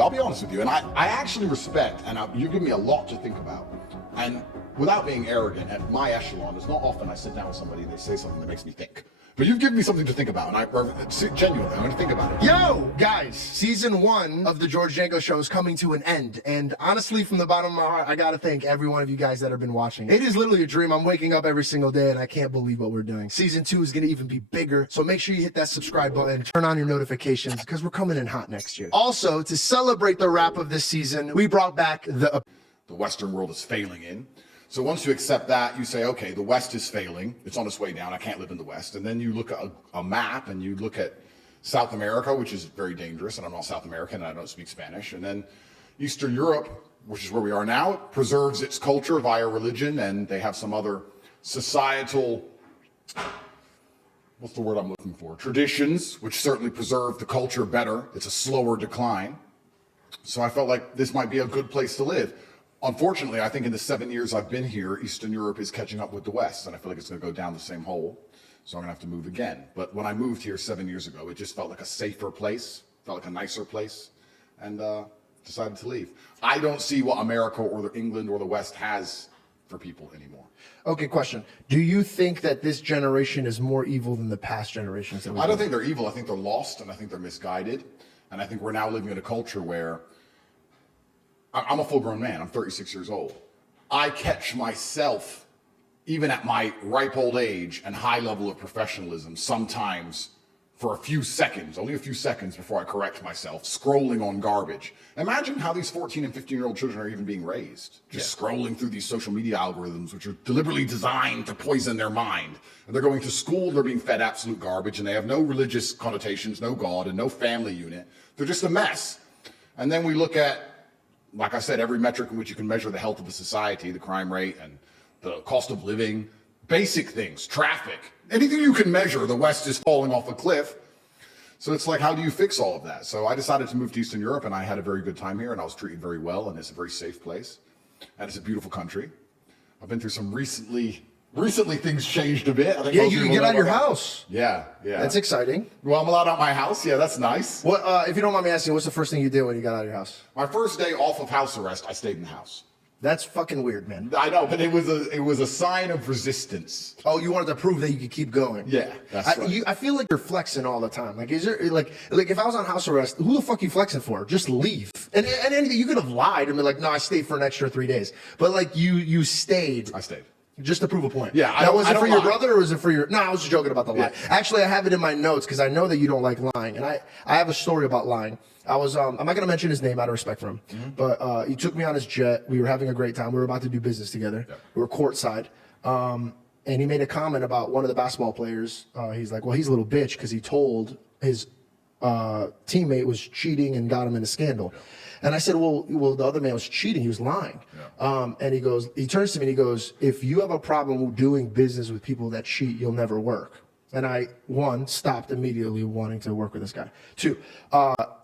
I'll be honest with you, and I actually respect, and you give me a lot to think about. And without being arrogant, at my echelon, it's not often I sit down with somebody and they say something that makes me think. But you've given me something to think about, and genuinely, I'm going to think about it. Yo, guys, season 1 of the George Janko show is coming to an end. And honestly, from the bottom of my heart, I got to thank every one of you guys that have been watching. It is literally a dream. I'm waking up every single day, and I can't believe what we're doing. Season 2 is going to even be bigger. So make sure you hit that subscribe button and turn on your notifications because we're coming in hot next year. Also, to celebrate the wrap of this season, we brought back the Western world is failing in. So once you accept that, you say, okay, the West is failing. It's on its way down. I can't live in the West. And then you look at a map and you look at South America, which is very dangerous. And I'm not South American and I don't speak Spanish. And then Eastern Europe, which is where we are now, it preserves its culture via religion. And they have some other societal, what's the word I'm looking for? Traditions, which certainly preserve the culture better. It's a slower decline. So I felt like this might be a good place to live. Unfortunately, I think in the 7 years I've been here, Eastern Europe is catching up with the West, and I feel like it's going to go down the same hole, so I'm going to have to move again. But when I moved here 7 years ago, it just felt like a safer place, felt like a nicer place, and decided to leave. I don't see what America or England or the West has for people anymore. Okay, question. Do you think that this generation is more evil than the past generations? I don't think they're evil. I think they're lost, and I think they're misguided, and I think we're now living in a culture where I'm a full-grown man. I'm 36 years old. I catch myself, even at my ripe old age and high level of professionalism, sometimes for a few seconds, only a few seconds before I correct myself, scrolling on garbage. Imagine how these 14 and 15-year-old children are even being raised. Just scrolling through these social media algorithms, which are deliberately designed to poison their mind. And they're going to school, they're being fed absolute garbage, and they have no religious connotations, no God, and no family unit. They're just a mess. And then we look at, like I said, every metric in which you can measure the health of a society, the crime rate and the cost of living, basic things, traffic, anything you can measure, the West is falling off a cliff. So it's like, how do you fix all of that? So I decided to move to Eastern Europe, and I had a very good time here, and I was treated very well, and it's a very safe place, and it's a beautiful country. I've been through some recently things changed a bit. I think yeah, you can get out of your house. Yeah. That's exciting. Well, I'm allowed out of my house. Yeah, that's nice. What, if you don't mind me asking, what's the first thing you did when you got out of your house? My first day off of house arrest, I stayed in the house. That's fucking weird, man. I know, but it was a sign of resistance. Oh, you wanted to prove that you could keep going. Yeah, that's right. I feel like you're flexing all the time. Like, is there like if I was on house arrest, who the fuck are you flexing for? Just leave. And anything, you could have lied and be like, no, I stayed for an extra 3 days. But like you stayed. I stayed. Just to prove a point. Yeah. Now, was it for your brother or was it for your... No, I was just joking about the lie. Actually, I have it in my notes because I know that you don't like lying. And I have a story about lying. I was, I'm not going to mention his name out of respect for him. Mm-hmm. But he took me on his jet. We were having a great time. We were about to do business together. Yeah. We were courtside. And he made a comment about one of the basketball players. He's like, well, he's a little bitch because he told his teammate was cheating and got him in a scandal. Yeah. And I said, well, the other man was cheating. He was lying. Yeah. And he turns to me and he goes, if you have a problem doing business with people that cheat, you'll never work. And I, one, stopped immediately wanting to work with this guy. Two,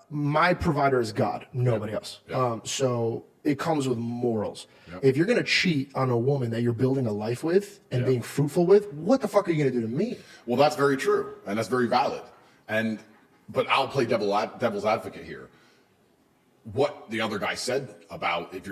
my provider is God, nobody else. Yeah. So it comes with morals. Yeah. If you're going to cheat on a woman that you're building a life with and being fruitful with, what the fuck are you going to do to me? Well, that's very true. And that's very valid. But I'll play devil's advocate here. What the other guy said about if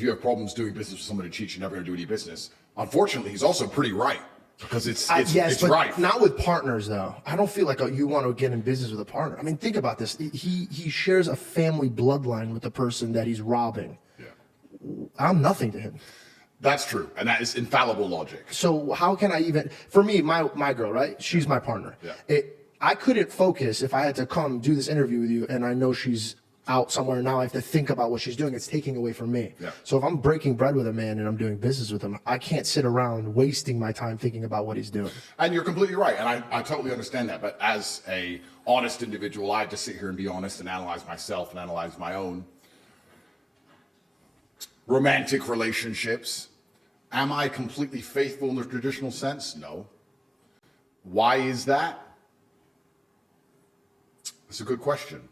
you have problems doing business with somebody who cheats, you're never going to do any business. Unfortunately, he's also pretty right because it's but right. Not with partners though. I don't feel like you want to get in business with a partner. I mean, think about this. He shares a family bloodline with the person that he's robbing. Yeah. I'm nothing to him. That's true, and that is infallible logic. So how can I even? For me, my girl, right? She's my partner. Yeah. I couldn't focus if I had to come do this interview with you, and I know she's out somewhere now. I have to think about what she's doing. It's taking away from me. Yeah. So if I'm breaking bread with a man and I'm doing business with him, I can't sit around wasting my time thinking about what he's doing. And you're completely right. And I totally understand that. But as a honest individual, I have to sit here and be honest and analyze myself and analyze my own romantic relationships. Am I completely faithful in the traditional sense? No. Why is that? That's a good question.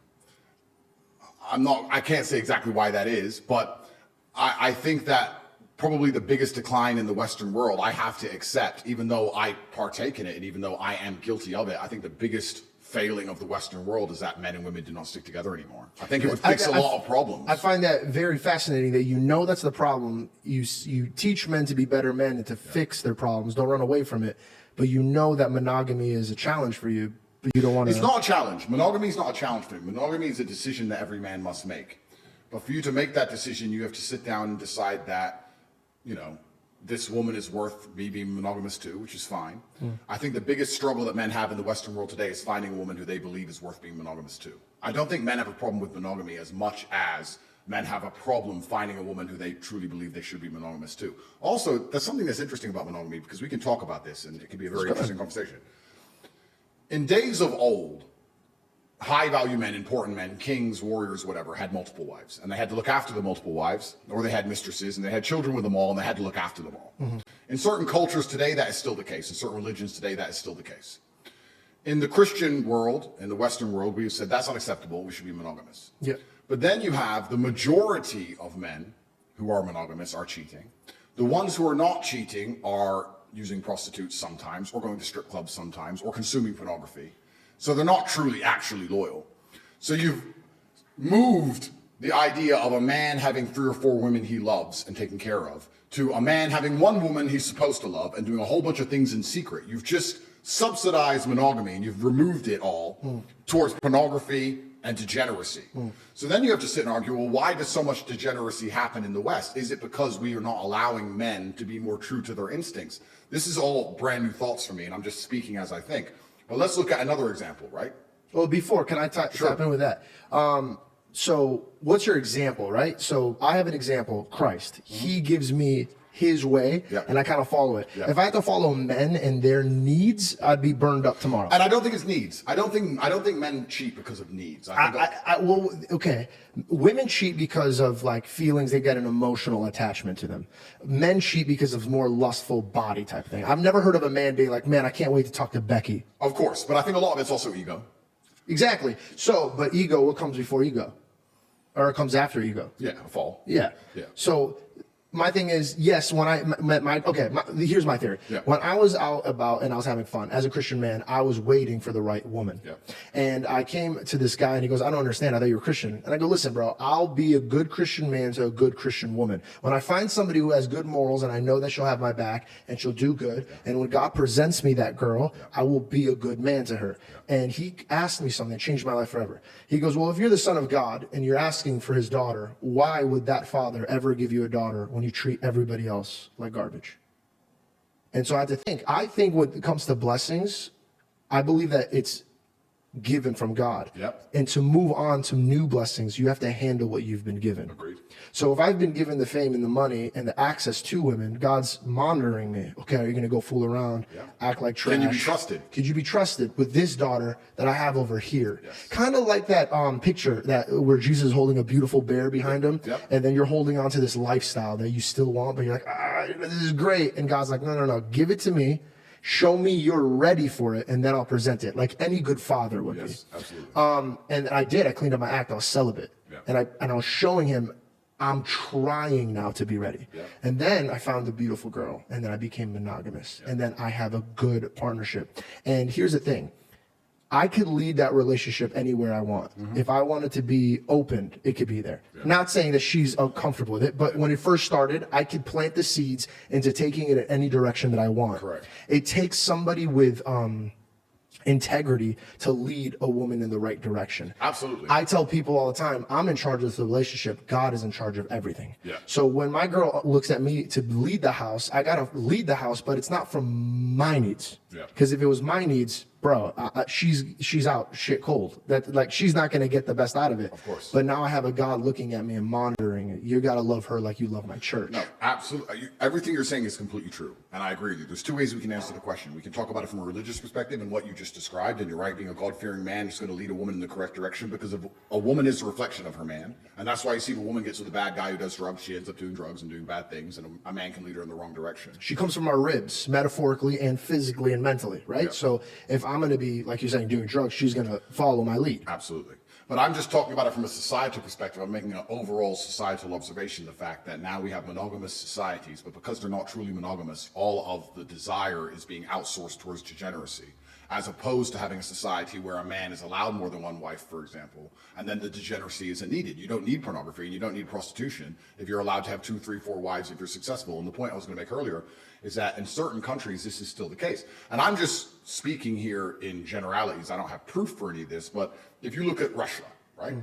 I can't say exactly why that is, but I think that probably the biggest decline in the Western world I have to accept, even though I partake in it and even though I am guilty of it. I think the biggest failing of the Western world is that men and women do not stick together anymore. I think it would fix a lot of problems. I find that very fascinating that you know that's the problem. You teach men to be better men and to fix their problems. Don't run away from it. But you know that monogamy is a challenge for you, but you don't want to. It's not a challenge. Monogamy is not a challenge for you. Monogamy is a decision that every man must make. But for you to make that decision, you have to sit down and decide that, you know, this woman is worth me being monogamous to, which is fine. I think the biggest struggle that men have in the Western world today is finding a woman who they believe is worth being monogamous to. I don't think men have a problem with monogamy as much as men have a problem finding a woman who they truly believe they should be monogamous to. Also, there's something that's interesting about monogamy, because we can talk about this and it can be a very interesting conversation. In days of old, high value men, important men, kings, warriors, whatever, had multiple wives. And they had to look after the multiple wives, or they had mistresses, and they had children with them all, and they had to look after them all. In certain cultures today, that is still the case. In certain religions today, that is still the case. In the Christian world, in the Western world, we've said that's unacceptable, we should be monogamous. Yeah. But then you have the majority of men who are monogamous are cheating. The ones who are not cheating are using prostitutes sometimes, or going to strip clubs sometimes, or consuming pornography. So they're not truly actually loyal. So you've moved the idea of a man having 3 or 4 women he loves and taking care of to a man having 1 woman he's supposed to love and doing a whole bunch of things in secret. You've just subsidized monogamy and you've removed it all towards pornography and degeneracy. So then you have to sit and argue, well, why does so much degeneracy happen in the West? Is it because we are not allowing men to be more true to their instincts? This is all brand new thoughts for me, and I'm just speaking as I think. But let's look at another example, right? Well, before, can I tap in with that? So what's your example, right? So I have an example, Christ. He gives me his way, and I kind of follow it. If I had to follow men and their needs, I'd be burned up tomorrow. And I don't think it's needs. I don't think men cheat because of needs. Well, okay. Women cheat because of like feelings. They get an emotional attachment to them. Men cheat because of more lustful body type thing. I've never heard of a man being like, man, I can't wait to talk to Becky. Of course, but I think a lot of it's also ego. Exactly. So, but ego, what comes before ego? Or it comes after ego? Yeah, a fall. Yeah. So my thing is, yes, when I met here's my theory. When I was out about and I was having fun as a Christian man, I was waiting for the right woman. And I came to this guy and he goes, I don't understand. I thought you were Christian. And I go, listen, bro, I'll be a good Christian man to a good Christian woman. When I find somebody who has good morals and I know that she'll have my back and she'll do good, and when God presents me that girl, I will be a good man to her. And he asked me something that changed my life forever. He goes, well, if you're the son of God and you're asking for his daughter, why would that father ever give you a daughter when you treat everybody else like garbage? And so I had to think. I think when it comes to blessings, I believe that it's given from God. And to move on to new blessings, you have to handle what you've been given. Agreed. So if I've been given the fame and the money and the access to women, God's monitoring me. Okay, are you going to go fool around, act like trash? Can you be trusted? Could you be trusted with this daughter that I have over here? Kind of like that picture where Jesus is holding a beautiful bear behind him, and then you're holding on to this lifestyle that you still want, but you're like, this is great. And God's like, no, give it to me. Show me you're ready for it, and then I'll present it, like any good father would be. Absolutely. And I did. I cleaned up my act. I was celibate, and I was showing him I'm trying now to be ready. And then I found the beautiful girl, and then I became monogamous, and then I have a good partnership. And here's the thing. I could lead that relationship anywhere I want. If I wanted to be opened, it could be there. Not saying that she's uncomfortable with it, but when it first started, I could plant the seeds into taking it in any direction that I want. Correct. It takes somebody with integrity to lead a woman in the right direction. Absolutely. I tell people all the time, I'm in charge of the relationship. God is in charge of everything. So when my girl looks at me to lead the house, I got to lead the house, but it's not from my needs. Because if it was my needs, bro, she's out shit cold. That like she's not gonna get the best out of it. Of course. But now I have a God looking at me and monitoring it. You gotta love her like you love my church. No, absolutely. Everything you're saying is completely true, and I agree with you. There's 2 ways we can answer the question. We can talk about it from a religious perspective and what you just described, and you're right, being a God-fearing man is going to lead a woman in the correct direction because a woman is a reflection of her man, and that's why you see if a woman gets with a bad guy who does drugs, she ends up doing drugs and doing bad things, and a man can lead her in the wrong direction. She comes from our ribs, metaphorically and physically and mentally, right? So if I'm gonna be, like you're saying, doing drugs, she's gonna follow my lead. Absolutely. But I'm just talking about it from a societal perspective. I'm making an overall societal observation, the fact that now we have monogamous societies, but because they're not truly monogamous, all of the desire is being outsourced towards degeneracy. as opposed to having a society where a man is allowed more than one wife, for example, and then the degeneracy isn't needed. You don't need pornography and you don't need prostitution if you're allowed to have 2, 3, 4 wives if you're successful. And the point I was going to make earlier is that in certain countries, this is still the case. And I'm just speaking here in generalities. I don't have proof for any of this, but if you look at Russia, right?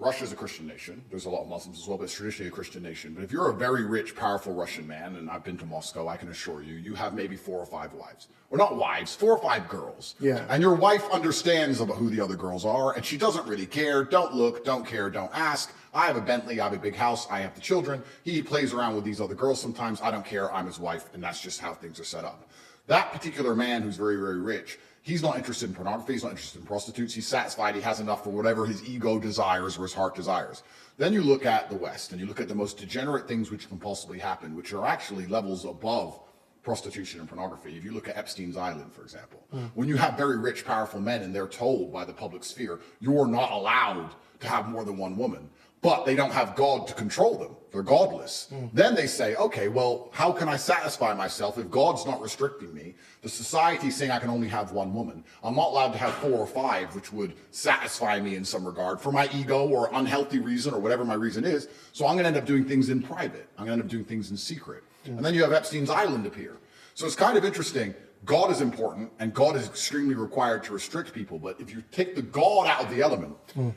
Russia is a Christian nation. There's a lot of Muslims as well, but it's traditionally a Christian nation. But if you're a very rich, powerful Russian man, and I've been to Moscow, I can assure you, you have maybe 4 or 5 wives. Or not wives, 4 or 5 girls. Yeah. And your wife understands about who the other girls are, and she doesn't really care. Don't look, don't care, don't ask. I have a Bentley, I have a big house, I have the children. He plays around with these other girls sometimes. I don't care, I'm his wife, and that's just how things are set up. That particular man who's very, very rich, he's not interested in pornography. He's not interested in prostitutes. He's satisfied. He has enough for whatever his ego desires or his heart desires. Then you look at the West and you look at the most degenerate things which can possibly happen, which are actually levels above prostitution and pornography. If you look at Epstein's Island, for example, when you have very rich, powerful men and they're told by the public sphere, you're not allowed to have more than one woman, but they don't have God to control them. They're godless. Then they say, okay, well, how can I satisfy myself if God's not restricting me? The society's saying I can only have one woman. I'm not allowed to have 4 or 5, which would satisfy me in some regard for my ego or unhealthy reason or whatever my reason is. So I'm going to end up doing things in private. I'm going to end up doing things in secret. And then you have Epstein's Island appear. So it's kind of interesting. God is important and God is extremely required to restrict people. But if you take the God out of the element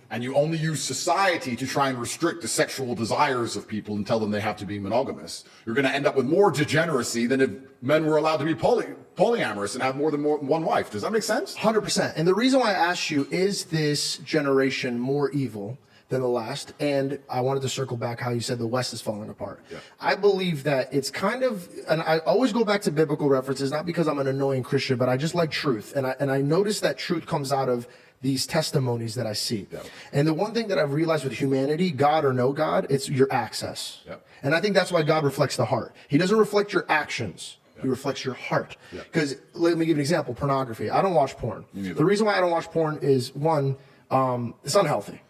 and you only use society to try and restrict the sexual desires of people and tell them they have to be monogamous, you're going to end up with more degeneracy than if men were allowed to be polyamorous and have more than one wife. Does that make sense? 100%. And the reason why I asked you, is this generation more evil than the last? And I wanted to circle back how you said the West is falling apart. Yeah. I believe that it's kind of, and I always go back to biblical references, not because I'm an annoying Christian, but I just like truth. And I notice that truth comes out of these testimonies that I see. Yeah. And the one thing that I've realized with humanity, God or no God, it's your access. Yeah. And I think that's why God reflects the heart. He doesn't reflect your actions. He reflects your heart. Because let me give you an example, pornography. I don't watch porn. The reason why I don't watch porn is, one, it's unhealthy.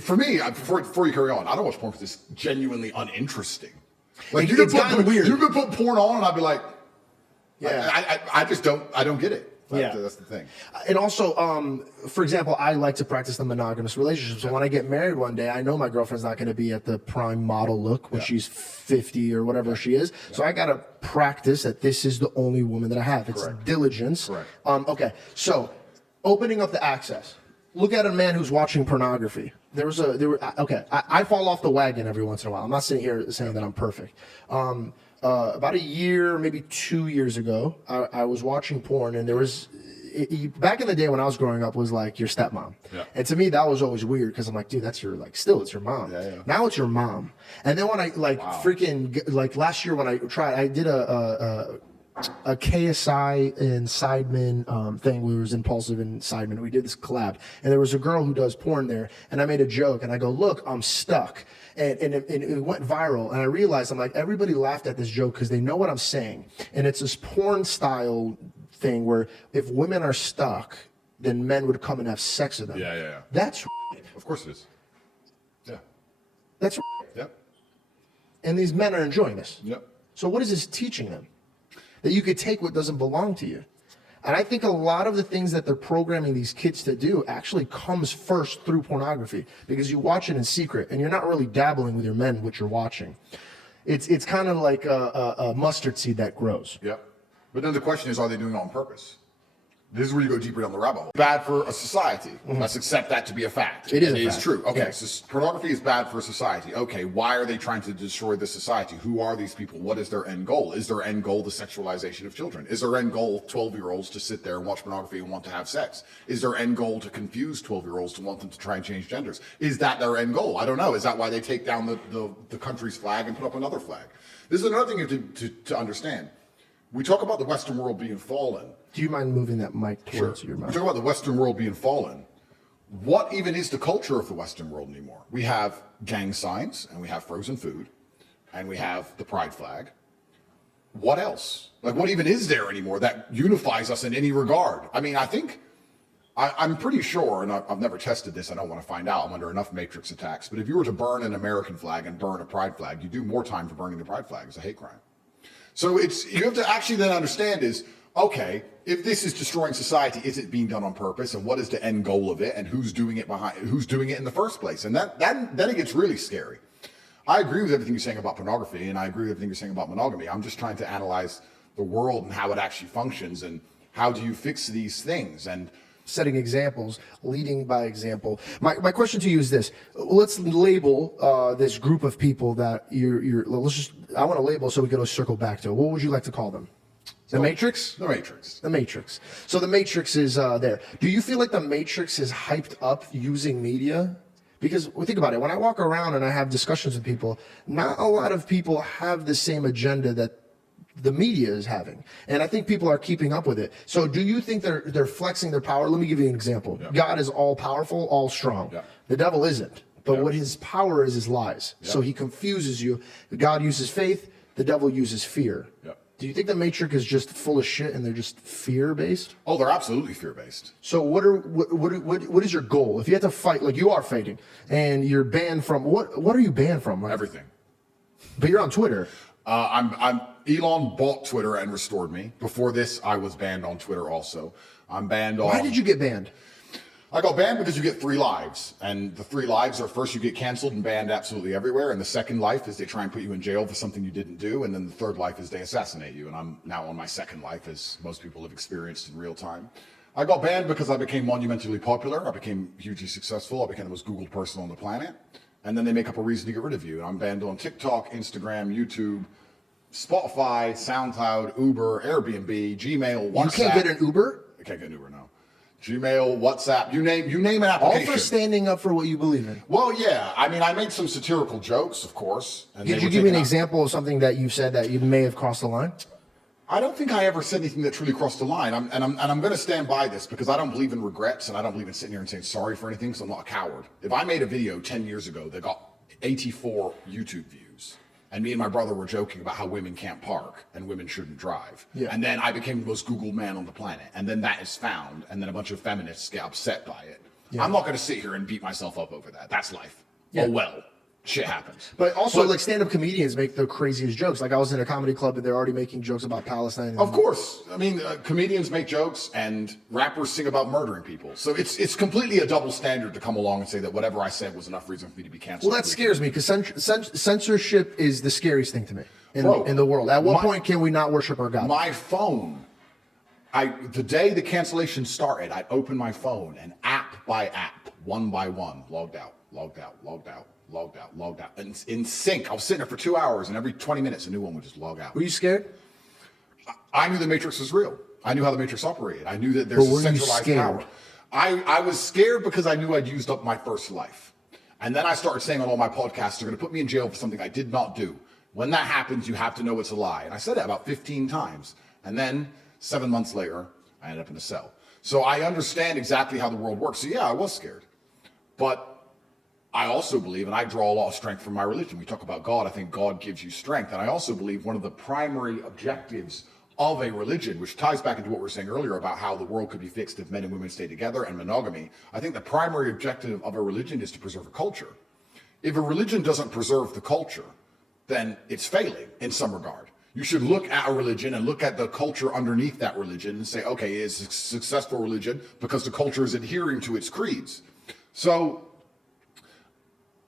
For me, before you carry on, I don't watch porn because it's genuinely uninteresting. Like It's gotten weird. You could put porn on and I'd be like, Yeah. I just don't get it. Yeah. That's the thing. And also, for example, I like to practice the monogamous relationship. So when I get married one day, I know my girlfriend's not going to be at the prime model look when she's 50 or whatever she is. So I got to practice that this is the only woman that I have. It's diligence. Correct. Okay. So opening up the access. Look at a man who's watching pornography. I fall off the wagon every once in a while. I'm not sitting here saying that I'm perfect. About a year, maybe 2 years ago, I was watching porn, and there was, back in the day when I was growing up, was like your stepmom. Yeah. And to me, that was always weird because I'm like, dude, that's your, like, still, it's your mom. Yeah. Now it's your mom. And then when I, last year when I tried, I did a KSI and Sidemen thing. We was Impulsive and Sidemen. We did this collab, and there was a girl who does porn there, and I made a joke, and I go, "Look, I'm stuck," and it went viral, and I realized I'm like, everybody laughed at this joke because they know what I'm saying, and it's this porn style thing where if women are stuck, then men would come and have sex with them. Yeah. That's Of course it is. Yeah. that's Yep. and these men are enjoying this. Yep. So what is this teaching them? That you could take what doesn't belong to you. And I think a lot of the things that they're programming these kids to do actually comes first through pornography, because you watch it in secret and you're not really dabbling with your men, what you're watching. It's kind of like a mustard seed that grows. Yep. But then the question is, are they doing it on purpose? This is where you go deeper down the rabbit hole. Bad for a society. Let's accept that to be a fact. It is And a it is fact. true. Okay, Yeah. so pornography is bad for society. Okay, why are they trying to destroy the society? Who are these people? What is their end goal? Is their end goal the sexualization of children? Is their end goal 12-year-olds to sit there and watch pornography and want to have sex? Is their end goal to confuse 12-year-olds to want them to try and change genders? Is that their end goal? I don't know. Is that why they take down the country's flag and put up another flag? This is another thing you have to understand. We talk about the Western world being fallen. Do you mind moving that mic towards your We mouth? talk about the Western world being fallen. What even is the culture of the Western world anymore? We have gang signs, and we have frozen food, and we have the pride flag. What else? Like, what even is there anymore that unifies us in any regard? I mean, I'm pretty sure, and I've never tested this, I don't want to find out, I'm under enough matrix attacks, but if you were to burn an American flag and burn a pride flag, you do more time for burning the pride flag. It's a hate crime. So you have to actually then understand is, okay, if this is destroying society, is it being done on purpose? And what is the end goal of it? And who's doing it in the first place? And then it gets really scary. I agree with everything you're saying about pornography, and I agree with everything you're saying about monogamy. I'm just trying to analyze the world and how it actually functions, and how do you fix these things? And setting examples, leading by example. My question to you is this: let's label this group of people that I want to label so we can circle back to. What would you like to call them? The Matrix? The Matrix. The Matrix. So the Matrix is there. Do you feel like the Matrix is hyped up using media? Because think about it, when I walk around and I have discussions with people, not a lot of people have the same agenda that the media is having. And I think people are keeping up with it. So do you think they're flexing their power? Let me give you an example. Yeah. God is all powerful, all strong. Yeah. The devil isn't. But what his power is lies. Yeah. So he confuses you. God uses faith, the devil uses fear. Yeah. Do you think the Matrix is just full of shit and they're just fear-based? Oh, they're absolutely fear-based. So what is your goal? If you had to fight, like you are fighting, and you're banned from, what are you banned from? Like, everything. But you're on Twitter. Elon bought Twitter and restored me. Before this, I was banned on Twitter also. I'm banned on... Why did you get banned? I got banned because you get 3 lives. And the 3 lives are, first you get canceled and banned absolutely everywhere. And the second life is they try and put you in jail for something you didn't do. And then the third life is they assassinate you. And I'm now on my second life, as most people have experienced in real time. I got banned because I became monumentally popular. I became hugely successful. I became the most Googled person on the planet. And then they make up a reason to get rid of you. And I'm banned on TikTok, Instagram, YouTube, Spotify, SoundCloud, Uber, Airbnb, Gmail, WhatsApp. You can't get an Uber? I can't get an Uber, no. Gmail, WhatsApp, you name an application. All for standing up for what you believe in. Well, yeah. I mean, I made some satirical jokes, of course. And Could you give me an example of something that you said that you may have crossed the line? I don't think I ever said anything that truly crossed the line. I'm going to stand by this because I don't believe in regrets, and I don't believe in sitting here and saying sorry for anything, because I'm not a coward. If I made a video 10 years ago that got 84 YouTube views, and me and my brother were joking about how women can't park and women shouldn't drive. Yeah. And then I became the most Googled man on the planet. And then that is found. And then a bunch of feminists get upset by it. Yeah. I'm not going to sit here and beat myself up over that. That's life. Yeah. Oh, well, shit happens. But also, like, stand-up comedians make the craziest jokes. Like, I was in a comedy club and they're already making jokes about Palestine. Of course. I mean, comedians make jokes and rappers sing about murdering people. So it's completely a double standard to come along and say that whatever I said was enough reason for me to be canceled. Well, that scares me because censorship is the scariest thing to me in the world. At what point can we not worship our God? My phone, the day the cancellation started, I opened my phone and app by app, one by one, logged out, logged out, logged out. Logged out, logged out. And in sync, I was sitting there for 2 hours, and every 20 minutes, a new one would just log out. Were you scared? I knew the Matrix was real. I knew how the Matrix operated. I knew that there's a centralized power. I was scared because I knew I'd used up my first life. And then I started saying on all my podcasts, they're going to put me in jail for something I did not do. When that happens, you have to know it's a lie. And I said that about 15 times. And then 7 months later, I ended up in a cell. So I understand exactly how the world works. So yeah, I was scared. But I also believe, and I draw a lot of strength from my religion. We talk about God. I think God gives you strength. And I also believe one of the primary objectives of a religion, which ties back into what we were saying earlier about how the world could be fixed if men and women stay together and monogamy. I think the primary objective of a religion is to preserve a culture. If a religion doesn't preserve the culture, then it's failing in some regard. You should look at a religion and look at the culture underneath that religion and say, okay, it's a successful religion because the culture is adhering to its creeds. So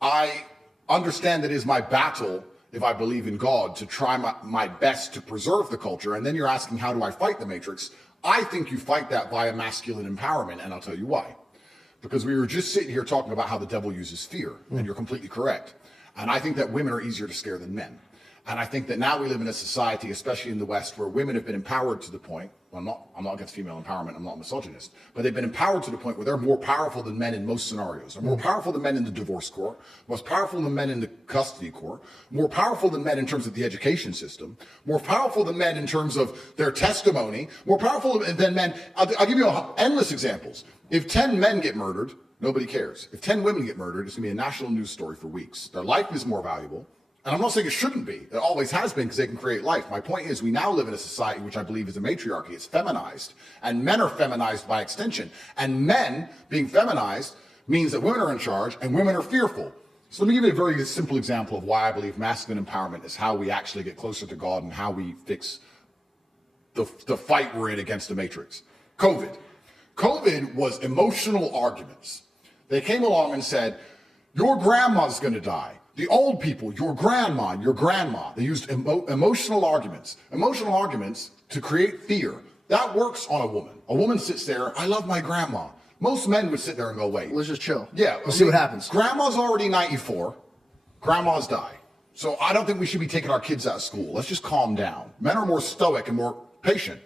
I understand that it is my battle, if I believe in God, to try my best to preserve the culture. And then you're asking, how do I fight the Matrix? I think you fight that via masculine empowerment, and I'll tell you why. Because we were just sitting here talking about how the devil uses fear, and you're completely correct. And I think that women are easier to scare than men. And I think that now we live in a society, especially in the West, where women have been empowered to the point, well, I'm not against female empowerment, I'm not a misogynist, but they've been empowered to the point where they're more powerful than men in most scenarios. They're more powerful than men in the divorce court, most powerful than men in the custody court, more powerful than men in terms of the education system, more powerful than men in terms of their testimony, more powerful than men. I'll give you endless examples. If 10 men get murdered, nobody cares. If 10 women get murdered, it's going to be a national news story for weeks. Their life is more valuable. And I'm not saying it shouldn't be. It always has been because they can create life. My point is we now live in a society which I believe is a matriarchy. It's feminized. And men are feminized by extension. And men being feminized means that women are in charge and women are fearful. So let me give you a very simple example of why I believe masculine empowerment is how we actually get closer to God and how we fix the fight we're in against the Matrix. COVID was emotional arguments. They came along and said, your grandma's going to die. The old people, your grandma. They used emotional arguments to create fear. That works on a woman. A woman sits there, I love my grandma. Most men would sit there and go, wait. Let's just chill. Yeah. Let's see what happens. Grandma's already 94. Grandmas die. So I don't think we should be taking our kids out of school. Let's just calm down. Men are more stoic and more patient.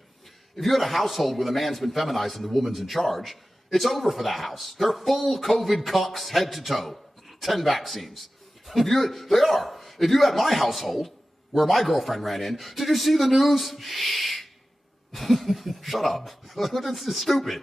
If you had a household where the man's been feminized and the woman's in charge, it's over for that house. They're full COVID cucks head to toe. 10 vaccines. They are. If you had my household, where my girlfriend ran in, did you see the news? Shh. Shut up. This is stupid.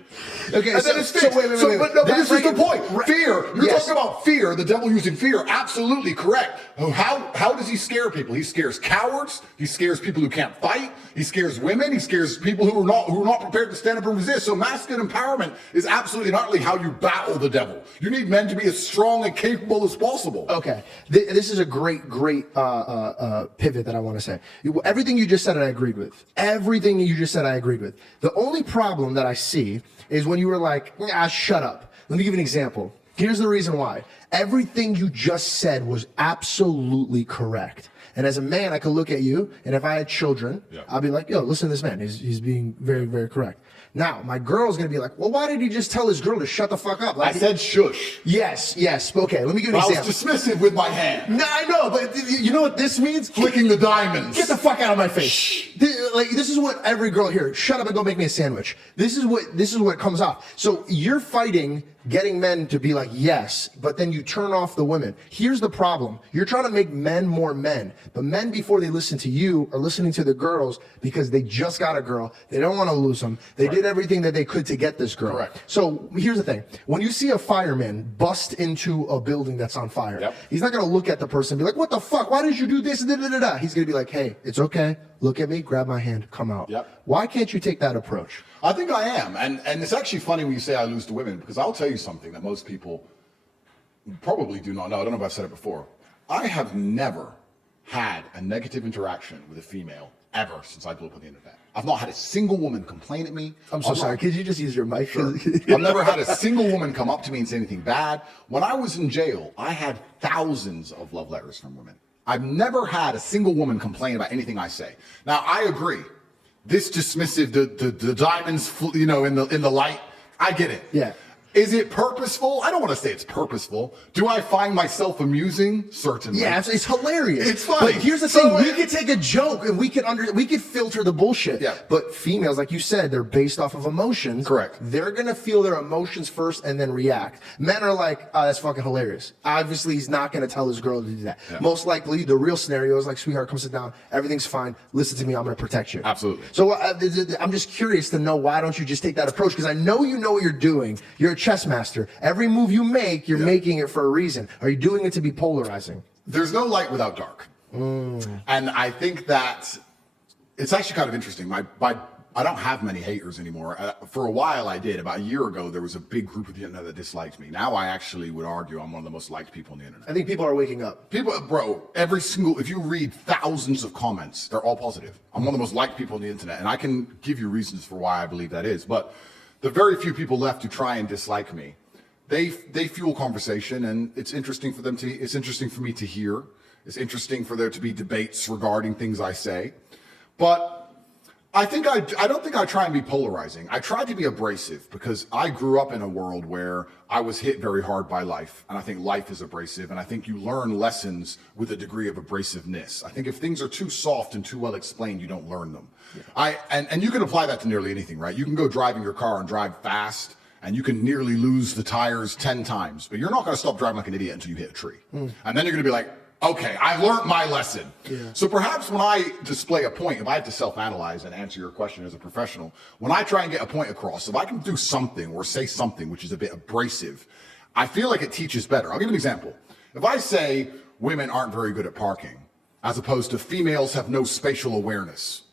Okay, and then it's fixed. wait. But this is the point. Fear. You're Yes. talking about fear, the devil using fear. Absolutely correct. How does he scare people? He scares cowards. He scares people who can't fight. He scares women. He scares people who are not prepared to stand up and resist. So masculine empowerment is absolutely not only how you battle the devil. You need men to be as strong and capable as possible. Okay, this is a great pivot that I want to say. Everything you just said, I agreed with. Everything you just said, I agreed with. The only problem that I see is when you were like, shut up. Let me give you an example. Here's the reason why. Everything you just said was absolutely correct. And as a man, I could look at you, and if I had children, I'd be like, yo, listen to this man. He's being very, very correct. Now, my girl's going to be like, well, why did he just tell his girl to shut the fuck up? Like, I said shush. Yes. Okay, let me give you an example. I was dismissive with my hand. No, I know, but you know what this means? Flicking the diamonds. Get the fuck out of my face. Shh. This is what every girl here. Shut up and go make me a sandwich. This is what comes off. So you're fighting getting men to be like, yes, but then you turn off the women. Here's the problem. You're trying to make men more men. But men, before they listen to you, are listening to the girls because they just got a girl. They don't want to lose them. They did everything that they could to get this girl. Correct. So here's the thing. When you see a fireman bust into a building that's on fire, he's not going to look at the person and be like, what the fuck? Why did you do this? He's going to be like, hey, it's okay. Look at me, grab my hand, come out. Why can't you take that approach? I think I am. And it's actually funny when you say I lose to women, because I'll tell you something that most people probably do not know. I don't know if I've said it before. I have never had a negative interaction with a female ever since I blew up on the internet. I've not had a single woman complain at me. I'm so sorry. Could you just use your mic? Sure. I've never had a single woman come up to me and say anything bad. When I was in jail, I had thousands of love letters from women. I've never had a single woman complain about anything I say. Now, I agree. This dismissive, the diamonds, in the light, I get it. Yeah. Is it purposeful? I don't want to say it's purposeful. Do I find myself amusing? Certainly. Yeah, it's hilarious. It's funny. But here's the thing: we could take a joke and we could filter the bullshit. Yeah. But females, like you said, they're based off of emotions. Correct. They're gonna feel their emotions first and then react. Men are like, oh, that's fucking hilarious. Obviously, he's not gonna tell his girl to do that. Yeah. Most likely, the real scenario is like, sweetheart, come sit down. Everything's fine. Listen to me. I'm gonna protect you. Absolutely. So I'm just curious to know, why don't you just take that approach? Because I know you know what you're doing. You're a chess master. Every move you make, you're making it for a reason. Are you doing it to be polarizing? There's no light without dark. And I think that it's actually kind of interesting. I don't have many haters anymore. For a while I did. About a year ago, there was a big group of the internet that disliked me. Now I actually would argue I'm one of the most liked people on the internet. I think people are waking up. If you read thousands of comments, they're all positive. I'm one of the most liked people on the internet, and I can give you reasons for why I believe that is. But the very few people left who try and dislike me, they fuel conversation, and it's interesting for them it's interesting for me to hear. It's interesting for there to be debates regarding things I say. But I don't think I try and be polarizing. I try to be abrasive because I grew up in a world where I was hit very hard by life, and I think life is abrasive, and I think you learn lessons with a degree of abrasiveness. I think if things are too soft and too well explained, you don't learn them. Yeah. And you can apply that to nearly anything, right? You can go driving your car and drive fast, and you can nearly lose the tires 10 times, but you're not going to stop driving like an idiot until you hit a tree. And then you're going to be like, okay, I learned my lesson. Yeah. So perhaps when I display a point, if I have to self-analyze and answer your question as a professional, when I try and get a point across, if I can do something or say something which is a bit abrasive, I feel like it teaches better. I'll give you an example. If I say women aren't very good at parking, as opposed to females have no spatial awareness.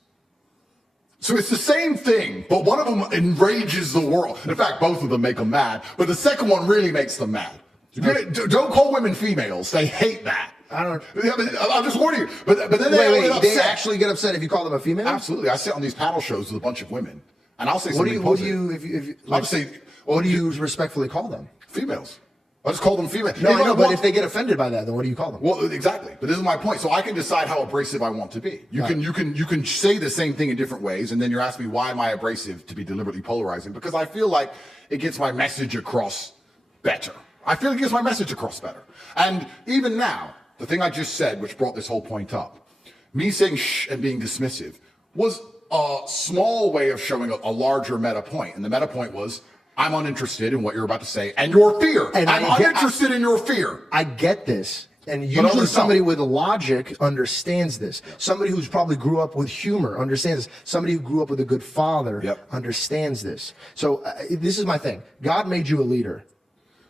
So it's the same thing, but one of them enrages the world. In fact, both of them make them mad, but the second one really makes them mad. Don't call women females. They hate that. I don't. Yeah, but I'm just warning you. But then They actually get upset if you call them a female? Absolutely. I sit on these panel shows with a bunch of women, and I'll say What do something you? What do you? If you like, I'll say, what do you respectfully call them? Females. I just call them female. No, I know, but if they get offended by that, then what do you call them? Well, exactly. But this is my point. So I can decide how abrasive I want to be. You can say the same thing in different ways, and then you're asking me why am I abrasive to be deliberately polarizing? Because I feel like it gets my message across better. I feel like it gets my message across better. And even now, the thing I just said, which brought this whole point up, me saying shh and being dismissive was a small way of showing a larger meta point. And the meta point was, I'm uninterested in what you're about to say and your fear. And I'm uninterested in your fear. I get this. And usually somebody with logic understands this. Somebody who's probably grew up with humor understands this. Somebody who grew up with a good father understands this. So this is my thing. God made you a leader.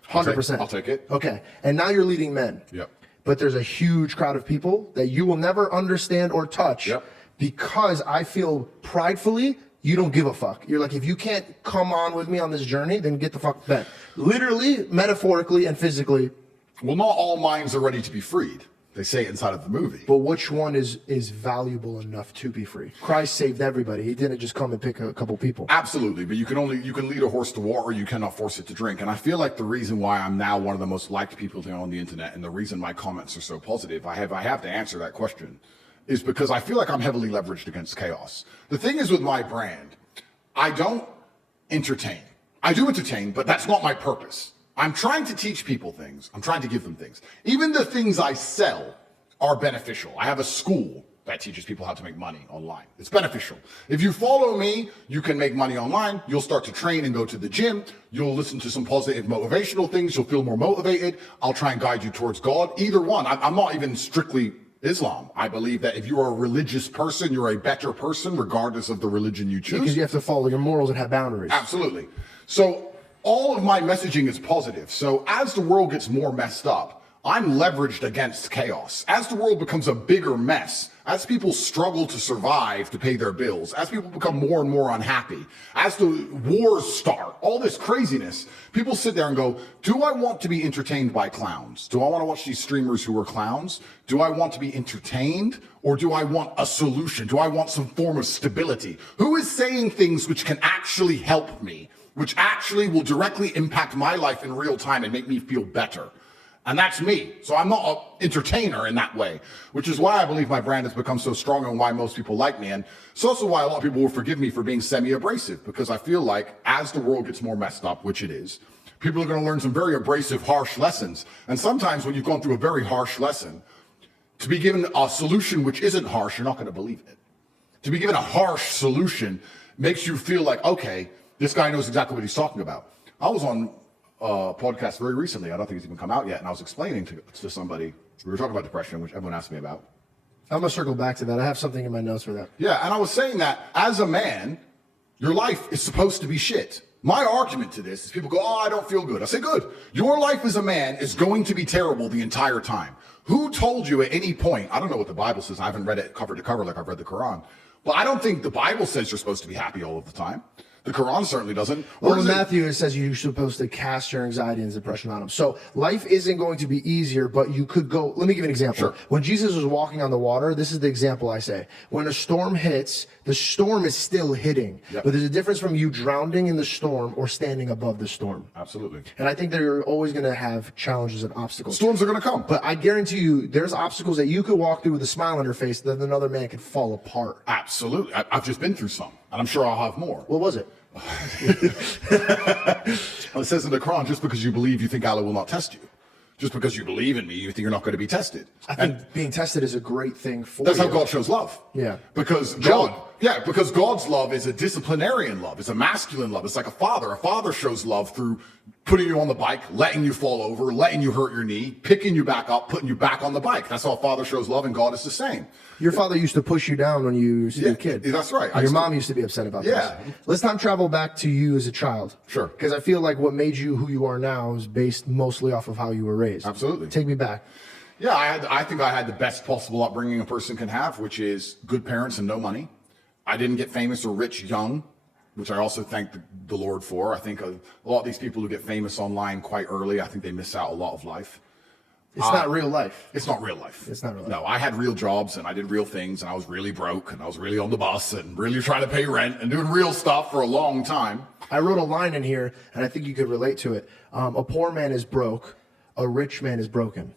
100%. I'll take it. Okay. And now you're leading men. Yep. But there's a huge crowd of people that you will never understand or touch because I feel pridefully you don't give a fuck. You're like, if you can't come on with me on this journey, then get the fuck back. Literally, metaphorically, and physically. Well, not all minds are ready to be freed. They say it inside of the movie. But which one is valuable enough to be free? Christ saved everybody. He didn't just come and pick a couple people. Absolutely, but you can lead a horse to water, or you cannot force it to drink. And I feel like the reason why I'm now one of the most liked people on the internet, and the reason my comments are so positive, I have to answer that question, is because I feel like I'm heavily leveraged against chaos. The thing is with my brand, I don't entertain. I do entertain, but that's not my purpose. I'm trying to teach people things. I'm trying to give them things. Even the things I sell are beneficial. I have a school that teaches people how to make money online. It's beneficial. If you follow me, you can make money online. You'll start to train and go to the gym. You'll listen to some positive motivational things. You'll feel more motivated. I'll try and guide you towards God. Either one. I'm not even strictly Islam. I believe that if you are a religious person, you're a better person, regardless of the religion you choose. Because you have to follow your morals and have boundaries. Absolutely. So all of my messaging is positive. So as the world gets more messed up, I'm leveraged against chaos. As the world becomes a bigger mess, as people struggle to survive to pay their bills, as people become more and more unhappy, as the wars start, all this craziness, people sit there and go, do I want to be entertained by clowns? Do I want to watch these streamers who are clowns? Do I want to be entertained? Or do I want a solution? Do I want some form of stability? Who is saying things which can actually help me, which actually will directly impact my life in real time and make me feel better? And that's me. So I'm not an entertainer in that way, which is why I believe my brand has become so strong and why most people like me. And it's also why a lot of people will forgive me for being semi-abrasive, because I feel like as the world gets more messed up, which it is, people are going to learn some very abrasive, harsh lessons. And sometimes when you've gone through a very harsh lesson, to be given a solution which isn't harsh, you're not going to believe it. To be given a harsh solution makes you feel like, okay, this guy knows exactly what he's talking about. I was on podcast very recently. I don't think it's even come out yet. And I was explaining to somebody, we were talking about depression, which everyone asked me about. I'm going to circle back to that. I have something in my notes for that. Yeah, and I was saying that as a man, your life is supposed to be shit. My argument to this is people go, oh, I don't feel good. I say, good. Your life as a man is going to be terrible the entire time. Who told you at any point, I don't know what the Bible says. I haven't read it cover to cover like I've read the Quran. But I don't think the Bible says you're supposed to be happy all of the time. The Quran certainly doesn't. Well, in Matthew, it says you're supposed to cast your anxiety and depression on them. So life isn't going to be easier, but you could go. Let me give you an example. Sure. When Jesus was walking on the water, this is the example I say. When a storm hits, the storm is still hitting. Yep. But there's a difference from you drowning in the storm or standing above the storm. Absolutely. And I think that you're always going to have challenges and obstacles. Storms are going to come. But I guarantee you, there's obstacles that you could walk through with a smile on your face that another man could fall apart. Absolutely. I've just been through some, and I'm sure I'll have more. What was it? It says in the Quran, just because you believe, you think Allah will not test you. Just because you believe in me, you think you're not going to be tested. I think being tested is a great thing for That's you. how God shows love. Yeah. Because because God's love is a disciplinarian love. It's a masculine love. It's like a father. A father shows love through putting you on the bike, letting you fall over, letting you hurt your knee, picking you back up, putting you back on the bike. That's how a father shows love, and God is the same. Your father used to push you down when you used to be a kid. That's right. And your mom used to be upset about this. Let's time travel back to you as a child. Sure. Because I feel like what made you who you are now is based mostly off of how you were raised. Absolutely. Take me back. Yeah, I think I had the best possible upbringing a person can have, which is good parents and no money. I didn't get famous or rich young, which I also thank the Lord for. I think a lot of these people who get famous online quite early, I think they miss out a lot of life. It's not real life. It's not real life. It's not real life. No, I had real jobs and I did real things and I was really broke and I was really on the bus and really trying to pay rent and doing real stuff for a long time. I wrote a line in here, and I think you could relate to it. A poor man is broke, a rich man is broken.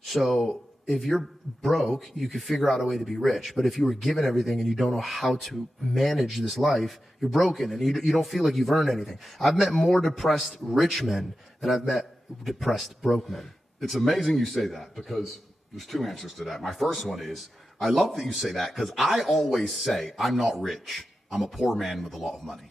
So if you're broke, you could figure out a way to be rich. But if you were given everything and you don't know how to manage this life, you're broken and you don't feel like you've earned anything. I've met more depressed rich men than I've met depressed broke men. It's amazing you say that because there's two answers to that. My first one is, I love that you say that because I always say, I'm not rich. I'm a poor man with a lot of money.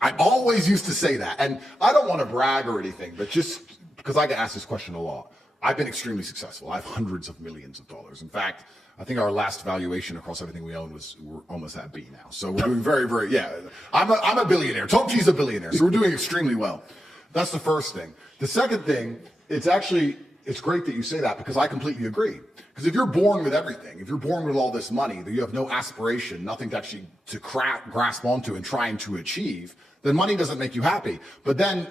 I always used to say that. And I don't want to brag or anything, but just because I get asked this question a lot. I've been extremely successful. I have hundreds of millions of dollars. In fact, I think our last valuation across everything we own we're almost at B now. So we're doing very, very, yeah. I'm a billionaire. Top G's a billionaire. So we're doing extremely well. That's the first thing. The second thing, it's great that you say that because I completely agree. Because if you're born with everything, if you're born with all this money, that you have no aspiration, nothing to actually grasp onto and trying to achieve, then money doesn't make you happy. But then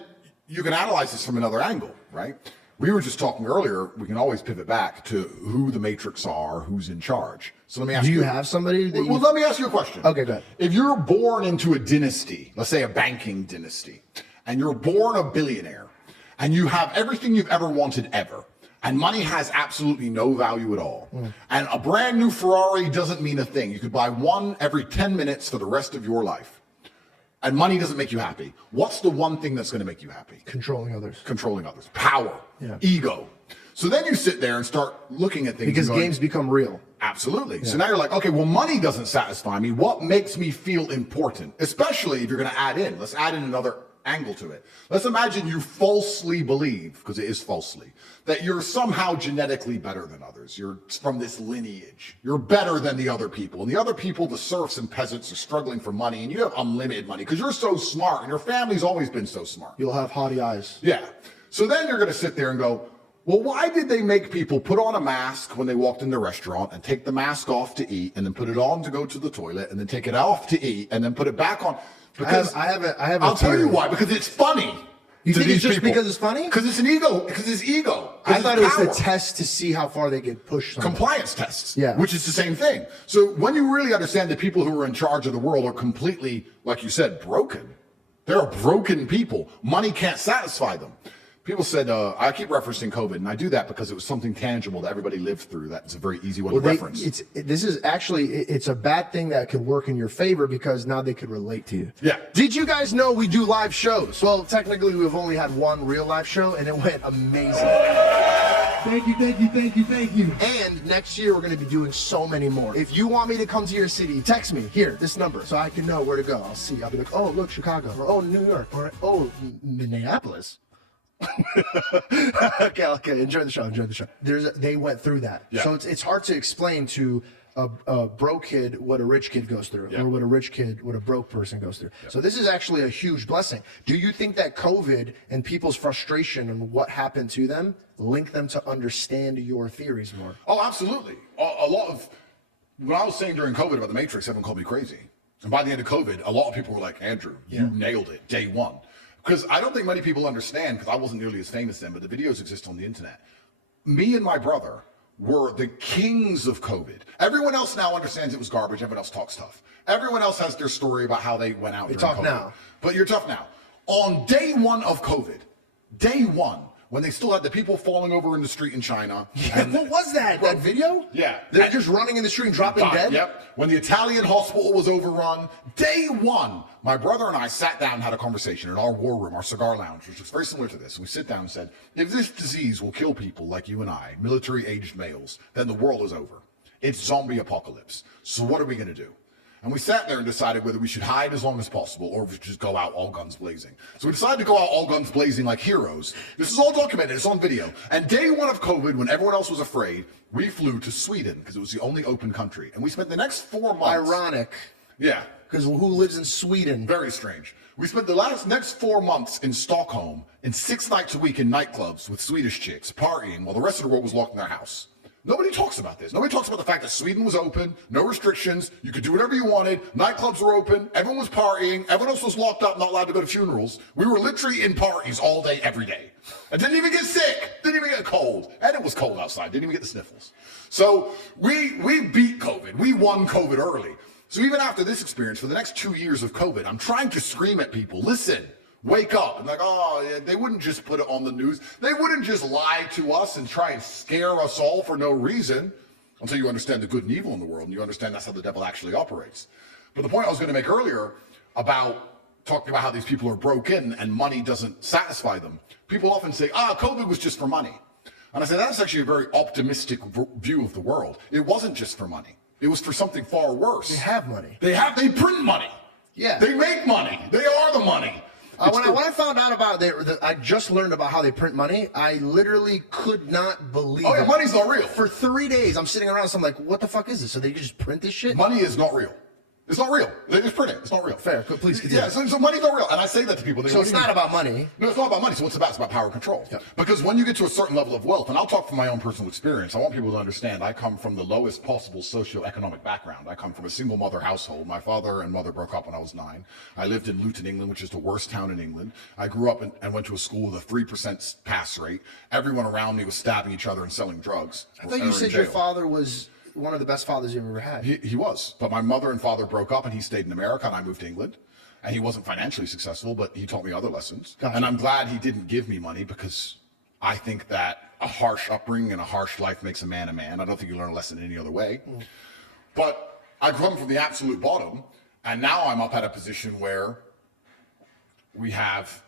you can analyze this from another angle, right? We were just talking earlier, we can always pivot back to who the matrix are, who's in charge. So let me ask you. Do you have somebody that Well, let me ask you a question. Okay, good. If you're born into a dynasty, let's say a banking dynasty, and you're born a billionaire, and you have everything you've ever wanted ever, and money has absolutely no value at all, and a brand new Ferrari doesn't mean a thing. You could buy one every 10 minutes for the rest of your life, and money doesn't make you happy. What's the one thing that's going to make you happy? Controlling others. Controlling others. Power. Yeah. Ego. So then you sit there and start looking at things. Because going, games become real. Absolutely. Yeah. So now you're like, okay, well, money doesn't satisfy me. What makes me feel important? Especially if you're going to add in. Let's add in another angle to it. Let's imagine you falsely believe, because it is falsely, that you're somehow genetically better than others. You're from this lineage. You're better than the other people. And the other people, the serfs and peasants, are struggling for money, and you have unlimited money because you're so smart, and your family's always been so smart. You'll have haughty eyes. Yeah. So then you're going to sit there and go, well, why did they make people put on a mask when they walked in the restaurant and take the mask off to eat and then put it on to go to the toilet and then take it off to eat and then put it back on? Because I have I'll tell you why, because it's funny. You think it's just people. because it's funny? Because it's an ego. Because it's ego. I thought it was the test to see how far they get pushed. Compliance tests. Yeah. Which is the same thing. So when you really understand that people who are in charge of the world are completely, like you said, broken. They're broken people. Money can't satisfy them. People said, I keep referencing COVID, and I do that because it was something tangible that everybody lived through. That's a very easy one to reference. It's a bad thing that could work in your favor because now they could relate to you. Yeah. Did you guys know we do live shows? Well, technically, we've only had one real live show, and it went amazing. Thank you, thank you, thank you, thank you. And next year, we're going to be doing so many more. If you want me to come to your city, text me here, this number, so I can know where to go. I'll see. I'll be like, oh, look, Chicago, or oh, New York, or oh, Minneapolis. Okay. Enjoy the show. They went through that, so it's hard to explain to a broke kid what a rich kid goes through, or what a rich kid, what a broke person goes through. So this is actually a huge blessing. Do you think that COVID and people's frustration and what happened to them link them to understand your theories more? Oh, absolutely. A lot of when I was saying during COVID about the Matrix, everyone called me crazy. And by the end of COVID, a lot of people were like, Andrew, you nailed it, day one. Because I don't think many people understand, because I wasn't nearly as famous then, but the videos exist on the internet. Me and my brother were the kings of COVID. Everyone else now understands it was garbage. Everyone else talks tough. Everyone else has their story about how they went out during COVID. Now. But you're tough now. On day one of COVID, day one, when they still had the people falling over in the street in China. And what was that? That video? Yeah. They're just running in the street and dropping dead? Yep. When the Italian hospital was overrun, day one, my brother and I sat down and had a conversation in our war room, our cigar lounge, which was very similar to this. And we sit down and said, if this disease will kill people like you and I, military-aged males, then the world is over. It's zombie apocalypse. So what are we going to do? And we sat there and decided whether we should hide as long as possible or if we should just go out all guns blazing. So we decided to go out all guns blazing like heroes. This is all documented. It's on video. And day one of COVID, when everyone else was afraid, we flew to Sweden because it was the only open country. And we spent the next 4 months. Ironic. Yeah. Because who lives in Sweden? Very strange. We spent the next 4 months in Stockholm and 6 nights a week in nightclubs with Swedish chicks partying while the rest of the world was locked in their house. Nobody talks about this. Nobody talks about the fact that Sweden was open, no restrictions, you could do whatever you wanted, nightclubs were open, everyone was partying, everyone else was locked up, not allowed to go to funerals. We were literally in parties all day, every day. I didn't even get sick, didn't even get a cold, and it was cold outside, didn't even get the sniffles. So we beat COVID, we won COVID early. So even after this experience, for the next 2 years of COVID, I'm trying to scream at people, listen, wake up. And like, oh, yeah, they wouldn't just put it on the news. They wouldn't just lie to us and try and scare us all for no reason until you understand the good and evil in the world and you understand that's how the devil actually operates. But the point I was going to make earlier about talking about how these people are broken and money doesn't satisfy them. People often say, COVID was just for money. And I say, that's actually a very optimistic view of the world. It wasn't just for money. It was for something far worse. They have money. They print money. Yeah. They make money. They are the money. When I found out about I just learned about how they print money. I literally could not believe it. Oh, yeah, money's not real. For 3 days, I'm sitting around, so I'm like, what the fuck is this? So they just print this shit? Money is not real. It's not real. They just print it. It's not real. Fair. Please continue. Yeah, so money's not real. And I say that to people. So it's not about money. No, it's not about money. So what's it about? It's about power and control. Yeah. Because when you get to a certain level of wealth, and I'll talk from my own personal experience, I want people to understand I come from the lowest possible socioeconomic background. I come from a single mother household. My father and mother broke up when I was 9. I lived in Luton, England, which is the worst town in England. I grew up and went to a school with a 3% pass rate. Everyone around me was stabbing each other and selling drugs. I thought you said your father was one of the best fathers you've ever had. He was. But my mother and father broke up and he stayed in America and I moved to England. And he wasn't financially successful, but he taught me other lessons. Gotcha. And I'm glad he didn't give me money because I think that a harsh upbringing and a harsh life makes a man a man. I don't think you learn a lesson any other way. But I grew up from the absolute bottom. And now I'm up at a position where we have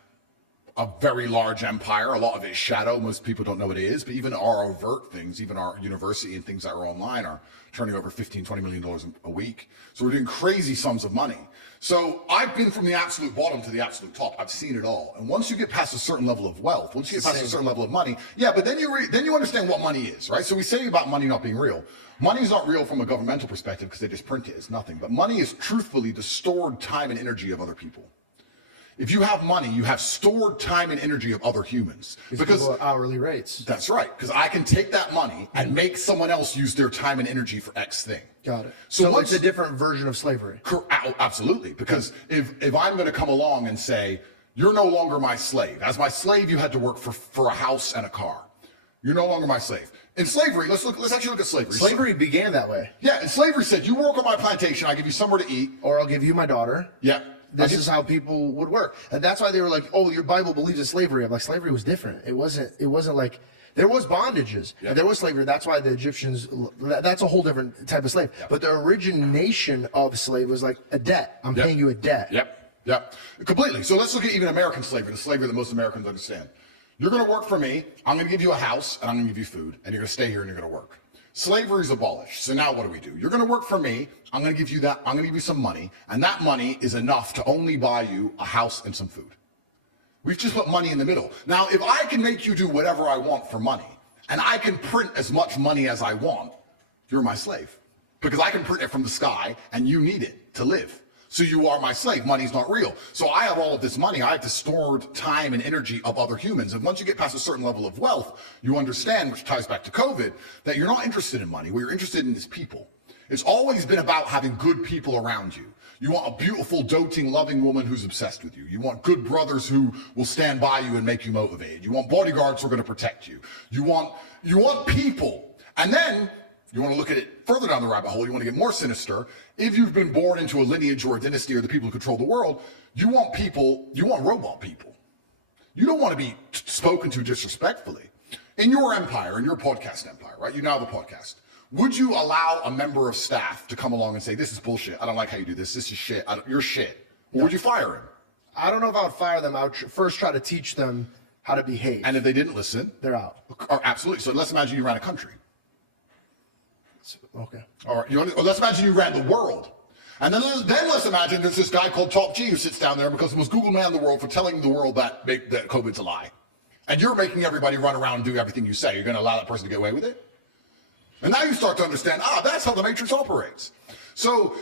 a very large empire. A lot of it is shadow. Most people don't know what it is, but even our overt things, even our university and things that are online are turning over $15-20 million a week. So we're doing crazy sums of money. So I've been from the absolute bottom to the absolute top. I've seen it all. And once you get past a certain level of wealth, once you get past a certain level of money, yeah, but then you understand what money is, right? So we say about money not being real. Money is not real from a governmental perspective because they just print it. It's nothing. But money is truthfully the stored time and energy of other people. If you have money, you have stored time and energy of other humans. Because people are hourly rates. That's right. Because I can take that money and make someone else use their time and energy for X thing. Got it. So it's a different version of slavery. Absolutely. Because if I'm going to come along and say, you're no longer my slave. As my slave, you had to work for a house and a car. You're no longer my slave. In slavery, let's actually look at slavery. Slavery began that way. Yeah, and slavery said, you work on my plantation, I give you somewhere to eat. Or I'll give you my daughter. Yeah. This is how people would work. And that's why they were like, oh, your Bible believes in slavery. I'm like, slavery was different. It wasn't like, there was bondages. Yeah. And there was slavery. That's why the Egyptians, that's a whole different type of slave. Yep. But the origination of slave was like a debt. I'm paying you a debt. Yep. Completely. So let's look at even American slavery, the slavery that most Americans understand. You're going to work for me. I'm going to give you a house and I'm going to give you food and you're going to stay here and you're going to work. Slavery is abolished. So now what do? You're going to work for me. I'm going to give you that. I'm going to give you some money. And that money is enough to only buy you a house and some food. We've just put money in the middle. Now, if I can make you do whatever I want for money, and I can print as much money as I want, you're my slave. Because I can print it from the sky, and you need it to live. So you are my slave. Money's not real. So I have all of this money. I have the stored time and energy of other humans. And once you get past a certain level of wealth, you understand, which ties back to COVID, that you're not interested in money. What you're interested in is people. It's always been about having good people around you. You want a beautiful, doting, loving woman who's obsessed with you. You want good brothers who will stand by you and make you motivated. You want bodyguards who are going to protect you. You want people. And then you want to look at it further down the rabbit hole. You want to get more sinister. If you've been born into a lineage or a dynasty or the people who control the world, you want robot people. You don't want to be spoken to disrespectfully. In your empire, in your podcast empire, right? You now have a podcast. Would you allow a member of staff to come along and say, this is bullshit. I don't like how you do this. This is shit. You're shit. Or would you fire him? I don't know if I would fire them. I would first try to teach them how to behave. And if they didn't listen? They're out. Absolutely. So let's imagine you ran a country. Okay. All right. Let's imagine you ran the world. And then let's imagine there's this guy called Top G who sits down there because he was Google Man of the world for telling the world that COVID's a lie. And you're making everybody run around and do everything you say. You're going to allow that person to get away with it? And now you start to understand, that's how the Matrix operates. So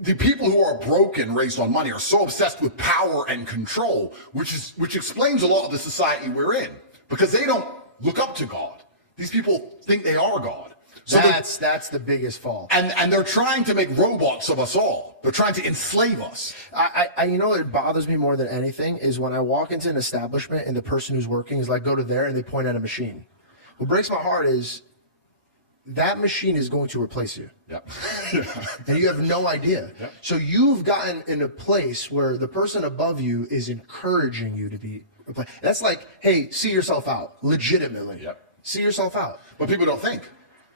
the people who are broken, raised on money, are so obsessed with power and control, which explains a lot of the society we're in, because they don't look up to God. These people think they are God. So that's the biggest fault. and they're trying to make robots of us all. They're trying to enslave us. I you know what bothers me more than anything is when I walk into an establishment and the person who's working is like, go to there, and they point at a machine. What breaks my heart is that machine is going to replace you. Yep. And you have no idea. Yep. So you've gotten in a place where the person above you is encouraging you to be replaced. That's like, hey, see yourself out, legitimately. Yep. See yourself out. But people don't think.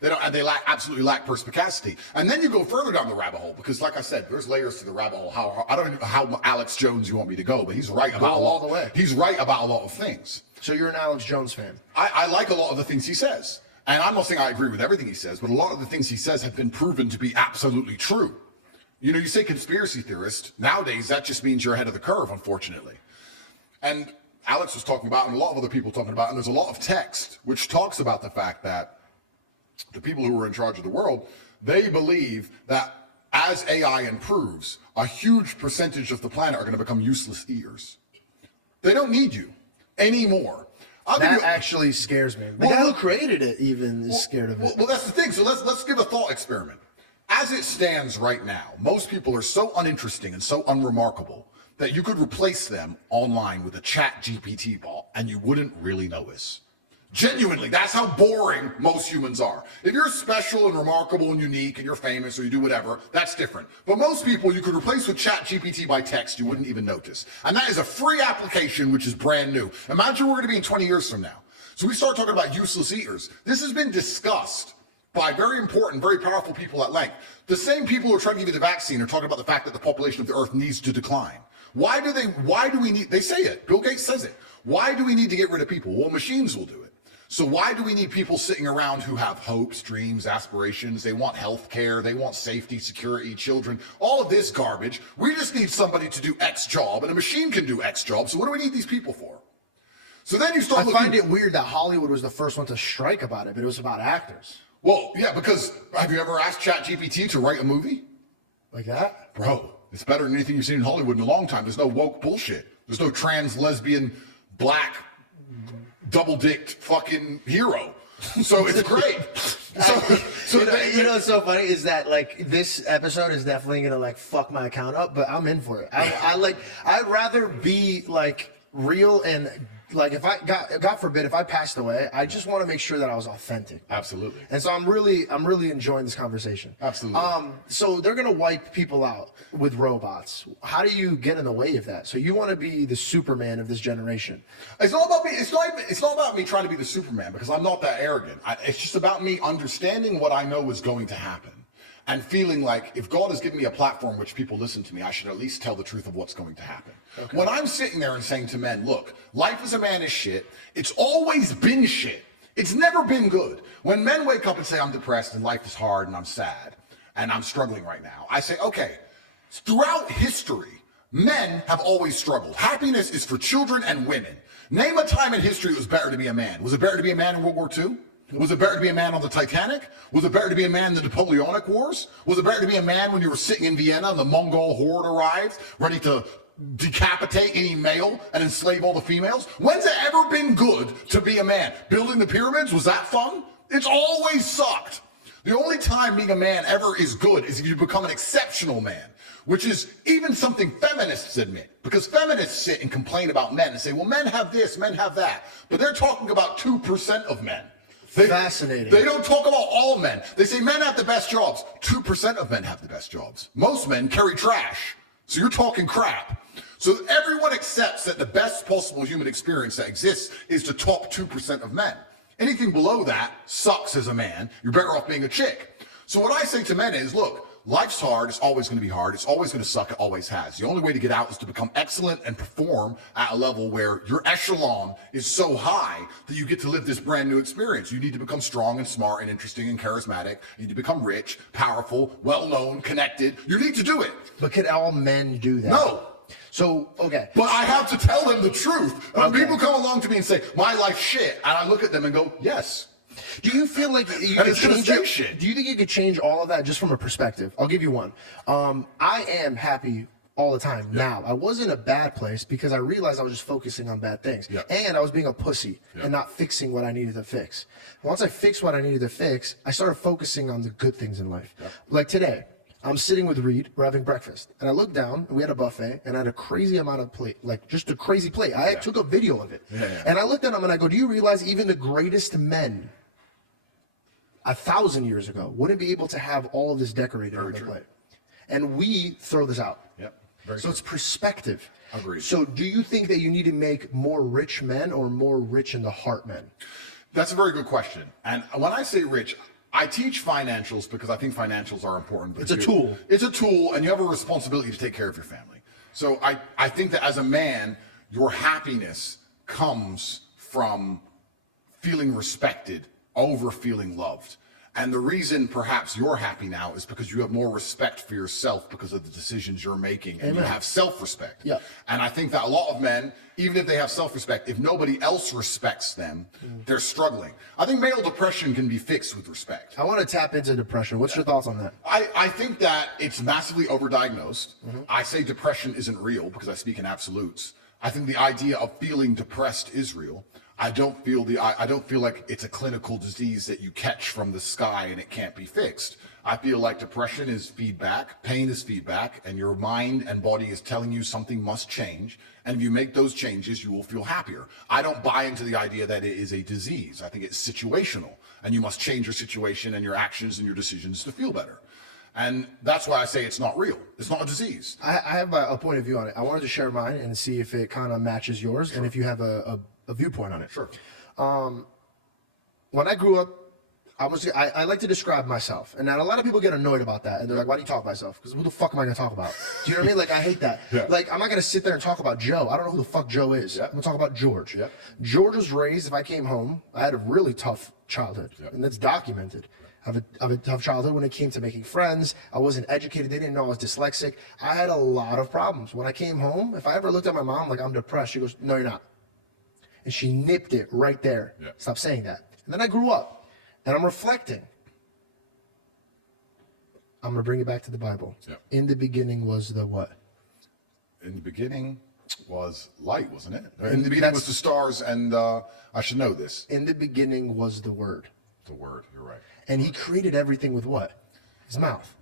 They don't, and they absolutely lack perspicacity. And then you go further down the rabbit hole because, like I said, there's layers to the rabbit hole. I don't know how Alex Jones you want me to go, but he's right about all the way. He's right about a lot of things. So you're an Alex Jones fan. I like a lot of the things he says. And I'm not saying I agree with everything he says, but a lot of the things he says have been proven to be absolutely true. You know, you say conspiracy theorist. Nowadays, that just means you're ahead of the curve, unfortunately. And Alex was talking about, and a lot of other people talking about, and there's a lot of text which talks about the fact that the people who are in charge of the world, they believe that as AI improves, a huge percentage of the planet are going to become useless eaters. They don't need you anymore. That actually scares me. The guy who created it even is scared of it. Well, that's the thing. So let's give a thought experiment. As it stands right now, most people are so uninteresting and so unremarkable that you could replace them online with a chat GPT bot and you wouldn't really notice. Genuinely, that's how boring most humans are. If you're special and remarkable and unique and you're famous or you do whatever, that's different. But most people you could replace with chat GPT by text, you wouldn't even notice. And that is a free application which is brand new. Imagine we're going to be in 20 years from now. So we start talking about useless eaters. This has been discussed by very important, very powerful people at length. The same people who are trying to give you the vaccine are talking about the fact that the population of the earth needs to decline. Why do we need, they say it, Bill Gates says it. Why do we need to get rid of people? Well, machines will do it. So why do we need people sitting around who have hopes, dreams, aspirations? They want health care, they want safety, security, children, all of this garbage. We just need somebody to do X job, and a machine can do X job. So what do we need these people for? So then you start I find it weird that Hollywood was the first one to strike about it, but it was about actors. Well, yeah, because have you ever asked ChatGPT to write a movie? Like that? Bro, it's better than anything you've seen in Hollywood in a long time. There's no woke bullshit. There's no trans, lesbian, black, double-dicked fucking hero. So it's great. You know what's so funny is that like this episode is definitely gonna like fuck my account up, but I'm in for it. I'd rather be like real and like if I God forbid if I passed away, I just want to make sure that I was authentic. Absolutely. And so I'm really enjoying this conversation. Absolutely. So they're gonna wipe people out with robots. How do you get in the way of that? So you want to be the Superman of this generation? It's not about me. It's not about me trying to be the Superman because I'm not that arrogant. It's just about me understanding what I know is going to happen and feeling like if God has given me a platform which people listen to me, I should at least tell the truth of what's going to happen. Okay. When I'm sitting there and saying to men, look, life as a man is shit. It's always been shit. It's never been good. When men wake up and say, I'm depressed and life is hard and I'm sad and I'm struggling right now, I say, okay, throughout history, men have always struggled. Happiness is for children and women. Name a time in history it was better to be a man. Was it better to be a man in World War II? Was it better to be a man on the Titanic? Was it better to be a man in the Napoleonic Wars? Was it better to be a man when you were sitting in Vienna and the Mongol horde arrived, ready to decapitate any male and enslave all the females? When's it ever been good to be a man? Building the pyramids, was that fun? It's always sucked. The only time being a man ever is good is if you become an exceptional man, which is even something feminists admit. Because feminists sit and complain about men and say, well, men have this, men have that. But they're talking about 2% of men. Fascinating. They don't talk about all men. They say men have the best jobs. 2% of men have the best jobs. Most men carry trash. So you're talking crap. So everyone accepts that the best possible human experience that exists is the top 2% of men. Anything below that sucks as a man. You're better off being a chick. So what I say to men is, look, life's hard. It's always going to be hard. It's always going to suck. It always has. The only way to get out is to become excellent and perform at a level where your echelon is so high that you get to live this brand new experience. You need to become strong and smart and interesting and charismatic. You need to become rich, powerful, well-known, connected. You need to do it. But can all men do that? No. So, okay. But I have to tell them the truth. When people come along to me and say, my life's shit, and I look at them and go, yes. Do you feel like you And could it's gonna change stay it? shit. Do you think you could change all of that just from a perspective? I'll give you one. I am happy all the time. Now, I was in a bad place because I realized I was just focusing on bad things. Yeah. And I was being a pussy and not fixing what I needed to fix. Once I fixed what I needed to fix, I started focusing on the good things in life. Like today, I'm sitting with Reed, we're having breakfast, and I look down, and we had a buffet, and I had a crazy amount of plate, like just a crazy plate. I took a video of it. And I looked at him and I go, do you realize even the greatest men 1,000 years ago wouldn't be able to have all of this decorated on their plate? And we throw this out. So it's perspective. Agreed. So do you think that you need to make more rich men or more rich in the heart men? That's a very good question. And when I say rich, I teach financials because I think financials are important. It's a tool. It's a tool, and you have a responsibility to take care of your family. So I think that as a man, your happiness comes from feeling respected over feeling loved. And the reason perhaps you're happy now is because you have more respect for yourself because of the decisions you're making, and you have self-respect. Yeah. And I think that a lot of men, even if they have self-respect, if nobody else respects them, they're struggling. I think male depression can be fixed with respect. I want to tap into depression. What's your thoughts on that? I think that it's massively overdiagnosed. I say depression isn't real because I speak in absolutes. I think the idea of feeling depressed is real. I don't feel like it's a clinical disease that you catch from the sky and it can't be fixed. I feel like depression is feedback, pain is feedback, and your mind and body is telling you something must change. And if you make those changes, you will feel happier. I don't buy into the idea that it is a disease. I think it's situational, and you must change your situation and your actions and your decisions to feel better. And that's why I say it's not real. It's not a disease. I have a point of view on it. I wanted to share mine and see if it kind of matches yours and if you have a viewpoint on it. Sure. When I grew up, I like to describe myself, and now a lot of people get annoyed about that, and they're like, "Why do you talk about myself? Because who the fuck am I gonna talk about?" Do you know what I mean? Like, I hate that. Like, I'm not gonna sit there and talk about Joe. I don't know who the fuck Joe is. I'm gonna talk about George. George was raised. If I came home, I had a really tough childhood, and that's documented. I have a tough childhood when it came to making friends. I wasn't educated. They didn't know I was dyslexic. I had a lot of problems. When I came home, if I ever looked at my mom like I'm depressed, she goes, "No, you're not." And she nipped it right there. Stop saying that. And then I grew up, and I'm reflecting. I'm going to bring it back to the Bible. In the beginning was the what? In the beginning was light, wasn't it? In the beginning was the stars, and I should know this. In the beginning was the Word. The Word, you're right. And he created everything with what? His mouth.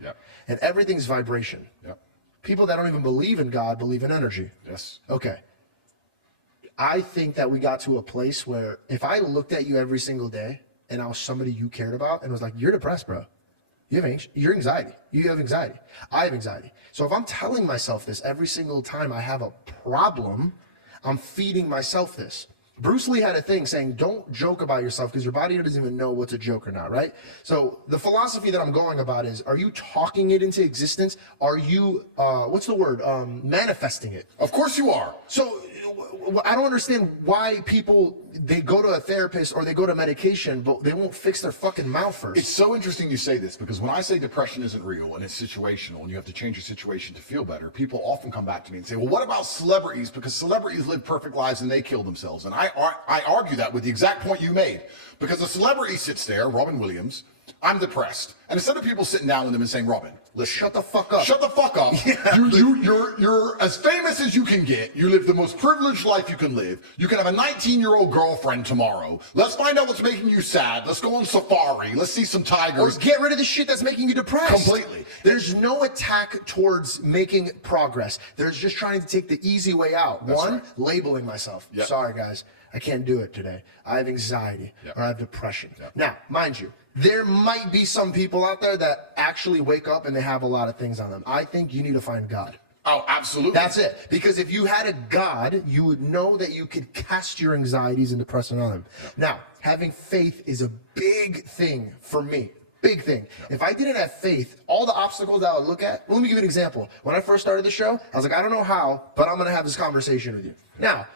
And everything's vibration. People that don't even believe in God believe in energy. Okay. I think that we got to a place where if I looked at you every single day and I was somebody you cared about and was like, "You're depressed, bro. You're anxiety. You have anxiety. I have anxiety." So if I'm telling myself this every single time I have a problem, I'm feeding myself this. Bruce Lee had a thing saying, don't joke about yourself because your body doesn't even know what's a joke or not, right? So the philosophy that I'm going about is, are you talking it into existence? Are you, what's the word? Manifesting it. Of course you are. So I don't understand why people, they go to a therapist or they go to medication, but they won't fix their fucking mouth first. It's so interesting you say this, because when I say depression isn't real and it's situational and you have to change your situation to feel better, people often come back to me and say, well, what about celebrities? Because celebrities live perfect lives and they kill themselves. And I argue that with the exact point you made, because a celebrity sits there, Robin Williams, I'm depressed. And instead of people sitting down with him and saying, Robin, listen, shut the fuck up. Shut the fuck up. You're as famous as you can get. You live the most privileged life you can live. You can have a 19-year-old girlfriend tomorrow. Let's find out what's making you sad. Let's go on safari. Let's see some tigers. Or get rid of the shit that's making you depressed. Completely. There's no attack towards making progress. There's just trying to take the easy way out. That's labeling myself. Sorry, guys. I can't do it today. I have anxiety or I have depression. Now, mind you, there might be some people out there that actually wake up and they have a lot of things on them. I think you need to find God. Oh, absolutely. That's it. Because if you had a God, you would know that you could cast your anxieties and depression on him. Now, having faith is a big thing for me. Big thing. If I didn't have faith, all the obstacles that I would look at, let me give you an example. When I first started the show, I was like, I don't know how, but I'm going to have this conversation with you. Now,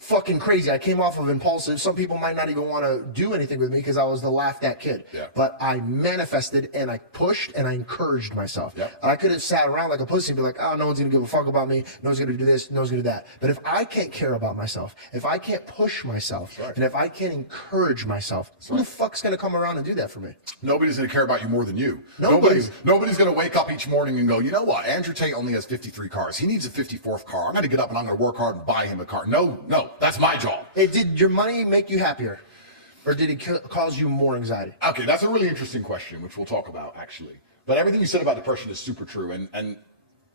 fucking crazy. I came off of impulsive. Some people might not even want to do anything with me because I was the laughed at kid. Yeah. But I manifested and I pushed and I encouraged myself. Yeah. I could have sat around like a pussy and be like, oh, no one's going to give a fuck about me. No one's going to do this. No one's going to do that. But if I can't care about myself, if I can't push myself, right. and if I can't encourage myself, who the fuck's going to come around and do that for me? Nobody's going to care about you more than you. Nobody. Nobody's going to wake up each morning and go, you know what? Andrew Tate only has 53 cars. He needs a 54th car. I'm going to get up and I'm going to work hard and buy him a car. No, that's my job. Did your money make you happier? Or did it cause you more anxiety? Okay, that's a really interesting question, which we'll talk about, actually. But everything you said about depression is super true. And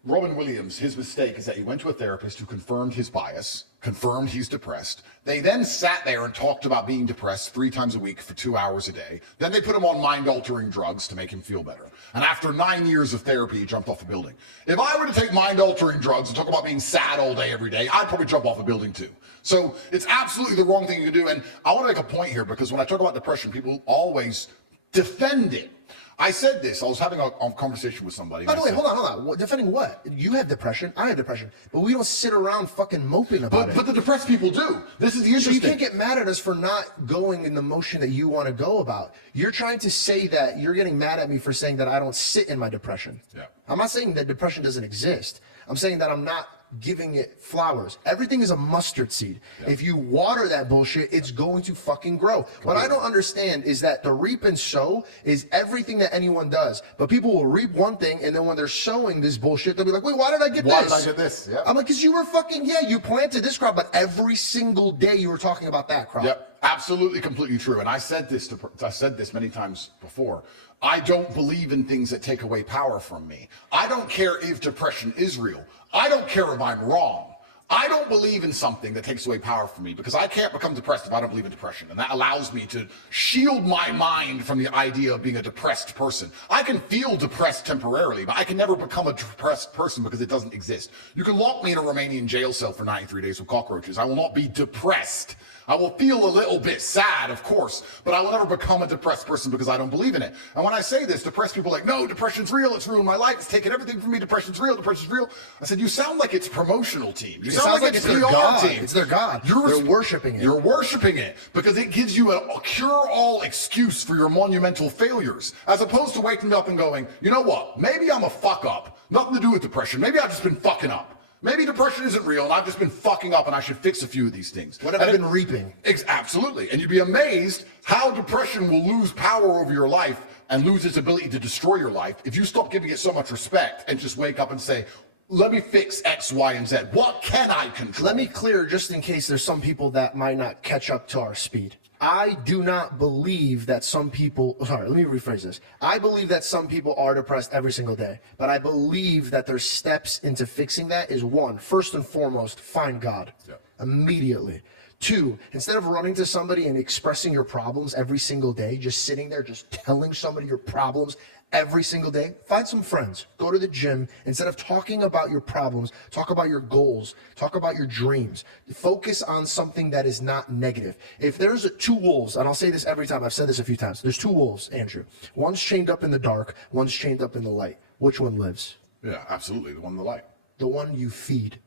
Robin Williams, his mistake is that he went to a therapist who confirmed his bias, confirmed he's depressed. They then sat there and talked about being depressed 3 times a week for 2 hours a day. Then they put him on mind-altering drugs to make him feel better. And after 9 years of therapy, he jumped off a building. If I were to take mind-altering drugs and talk about being sad all day, every day, I'd probably jump off a building too. So it's absolutely the wrong thing to do. And I want to make a point here, because when I talk about depression, people always defend it. I said this. I was having a conversation with somebody. By the way, hold on. Defending what? You have depression. I have depression. But we don't sit around fucking moping about it. But the depressed people do. This is the interesting. So you can't get mad at us for not going in the motion that you want to go about. You're trying to say that you're getting mad at me for saying that I don't sit in my depression. Yeah. I'm not saying that depression doesn't exist. I'm saying that I'm not giving it flowers. Everything is a mustard seed. Yeah. If you water that bullshit, it's going to fucking grow. Completely. What I don't understand is that the reap and sow is everything that anyone does. But people will reap one thing, and then when they're sowing this bullshit, they'll be like, wait, why did I get this? Why did I get this? Yeah. I'm like, because you were fucking, you planted this crop, but every single day you were talking about that crop. Yep, absolutely, completely true. And I said this many times before. I don't believe in things that take away power from me. I don't care if depression is real. I don't care if I'm wrong. I don't believe in something that takes away power from me, because I can't become depressed if I don't believe in depression. And that allows me to shield my mind from the idea of being a depressed person. I can feel depressed temporarily, but I can never become a depressed person because it doesn't exist. You can lock me in a Romanian jail cell for 93 days with cockroaches. I will not be depressed. I will feel a little bit sad, of course, but I will never become a depressed person because I don't believe in it. And when I say this, depressed people are like, no, depression's real. It's ruined my life. It's taken everything from me. Depression's real. Depression's real. I said, you sound like it's promotional team. You sound like it's their PR God. team. It's their God. They're worshiping it. You're worshiping it because it gives you a cure-all excuse for your monumental failures, as opposed to waking up and going, you know what? Maybe I'm a fuck up. Nothing to do with depression. Maybe I've just been fucking up. Maybe depression isn't real and I've just been fucking up and I should fix a few of these things. What have I been reaping? Absolutely. And you'd be amazed how depression will lose power over your life and lose its ability to destroy your life if you stop giving it so much respect and just wake up and say, let me fix X, Y, and Z. What can I control? Let me clear, just in case there's some people that might not catch up to our speed. I do not believe that some people, sorry, let me rephrase this. I believe that some people are depressed every single day, but I believe that their steps into fixing that is, one, first and foremost, find God immediately. 2, instead of running to somebody and expressing your problems every single day, just sitting there, just telling somebody your problems every single day, find some friends, go to the gym. Instead of talking about your problems, talk about your goals, talk about your dreams. Focus on something that is not negative. If there's 2 wolves, and I'll say this every time, I've said this a few times, there's 2 wolves, Andrew. One's chained up in the dark, one's chained up in the light. Which one lives? Yeah, absolutely. The one in the light. The one you feed.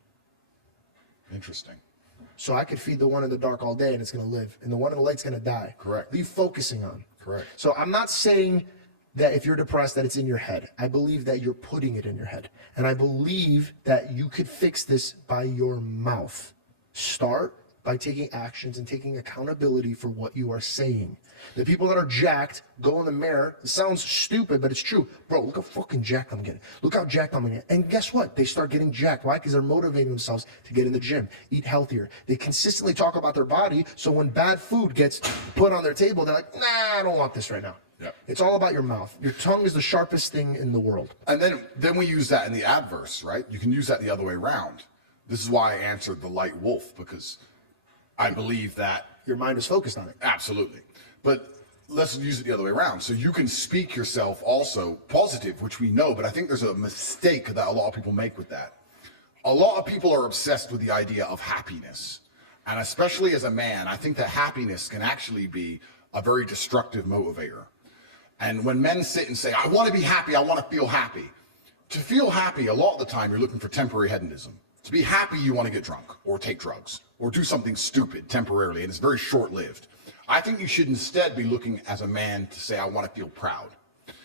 Interesting. So I could feed the one in the dark all day and it's going to live, and the one in the light's going to die. Correct. What are you focusing on? Correct. So I'm not saying that if you're depressed that it's in your head. I believe that you're putting it in your head. And I believe that you could fix this by your mouth. Start by taking actions and taking accountability for what you are saying. The people that are jacked go in the mirror. It sounds stupid, but it's true. Bro, look how fucking jacked I'm getting. Look how jacked I'm getting. And guess what? They start getting jacked. Why? Because they're motivating themselves to get in the gym, eat healthier. They consistently talk about their body, so when bad food gets put on their table, they're like, nah, I don't want this right now. Yep. It's all about your mouth. Your tongue is the sharpest thing in the world. And then we use that in the adverse, right? You can use that the other way around. This is why I answered the light wolf, because I believe that your mind is focused on it. Absolutely. But let's use it the other way around. So you can speak yourself also positive, which we know, but I think there's a mistake that a lot of people make with that. A lot of people are obsessed with the idea of happiness. And especially as a man, I think that happiness can actually be a very destructive motivator. And when men sit and say, I want to be happy, I want to feel happy. To feel happy, a lot of the time, you're looking for temporary hedonism. To be happy, you want to get drunk or take drugs or do something stupid temporarily, and it's very short-lived. I think you should instead be looking as a man to say, I want to feel proud.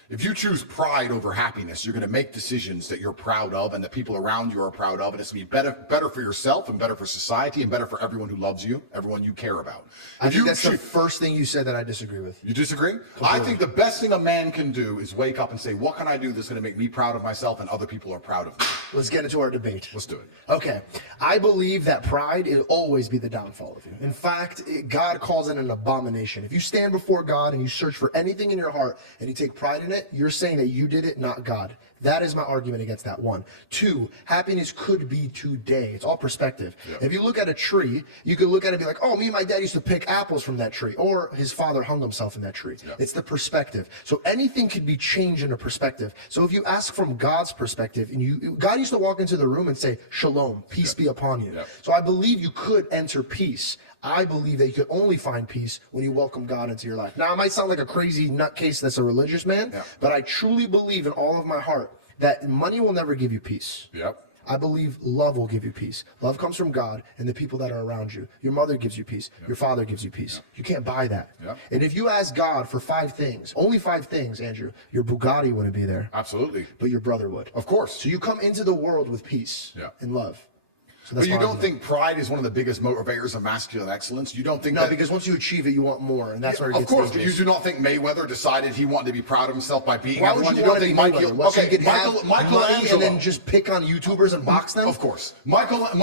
If you choose pride over happiness, you're going to make decisions that you're proud of and that people around you are proud of, and it's going to be better for yourself and better for society and better for everyone who loves you, everyone you care about. I think that's the first thing you said that I disagree with. You disagree? Completely. I think the best thing a man can do is wake up and say, what can I do that's going to make me proud of myself and other people are proud of me? Let's get into our debate. Let's do it. Okay. I believe that pride will always be the downfall of you. In fact, God calls it an abomination. If you stand before God and you search for anything in your heart and you take pride in it, you're saying that you did it, not God. That is my argument against that one. Two, happiness could be today. It's all perspective. Yeah. If you look at a tree, you could look at it and be like, oh, me and my dad used to pick apples from that tree. Or his father hung himself in that tree. Yeah. It's the perspective. So anything could be changed in a perspective. So if you ask from God's perspective, and God used to walk into the room and say, shalom, peace be upon you. Yeah. So I believe you could enter peace. I believe that you could only find peace when you welcome God into your life. Now, I might sound like a crazy nutcase that's a religious man, but I truly believe in all of my heart that money will never give you peace. Yep. I believe love will give you peace. Love comes from God and the people that are around you. Your mother gives you peace. Your father gives you peace. You can't buy that. And if you ask God for 5 things, only 5 things, Andrew, your Bugatti wouldn't be there. Absolutely. But your brother would. Of course. So you come into the world with peace and love. So but you don't think pride is one of the biggest motivators of masculine excellence? You don't think No, because once you achieve it, you want more, and that's where it gets Of course, dangerous. but you do not think Mayweather decided he wanted to be proud of himself by beating Why everyone? would you want to be think Mayweather? What, so you could have money Michelangelo, and then just pick on YouTubers and box them? Of course. I'm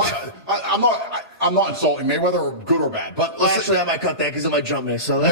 not insulting Mayweather, good or bad, but Well, actually, I might cut that because it might jump me. So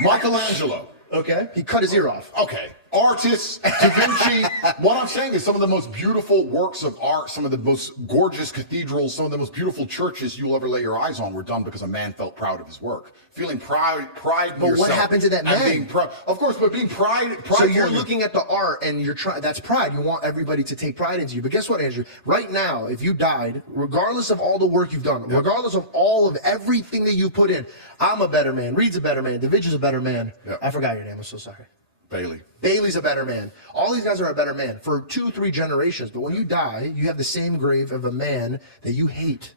Michelangelo. Okay. He cut his ear off. Okay. Artists, Da Vinci. What I'm saying is some of the most beautiful works of art, some of the most gorgeous cathedrals, some of the most beautiful churches you'll ever lay your eyes on were done because a man felt proud of his work. Feeling pride in yourself. But what happened to that man? Being proud. Of course, but being pride So you're looking at the art and you're trying, that's pride. You want everybody to take pride into you. But guess what, Andrew? Right now, if you died, regardless of all the work you've done, regardless of all of everything that you put in, I'm a better man, Reed's a better man, David's a better man. I forgot your name, I'm so sorry. Bailey. Bailey's a better man. All these guys are a better man for 2-3 generations. But when you die, you have the same grave of a man that you hate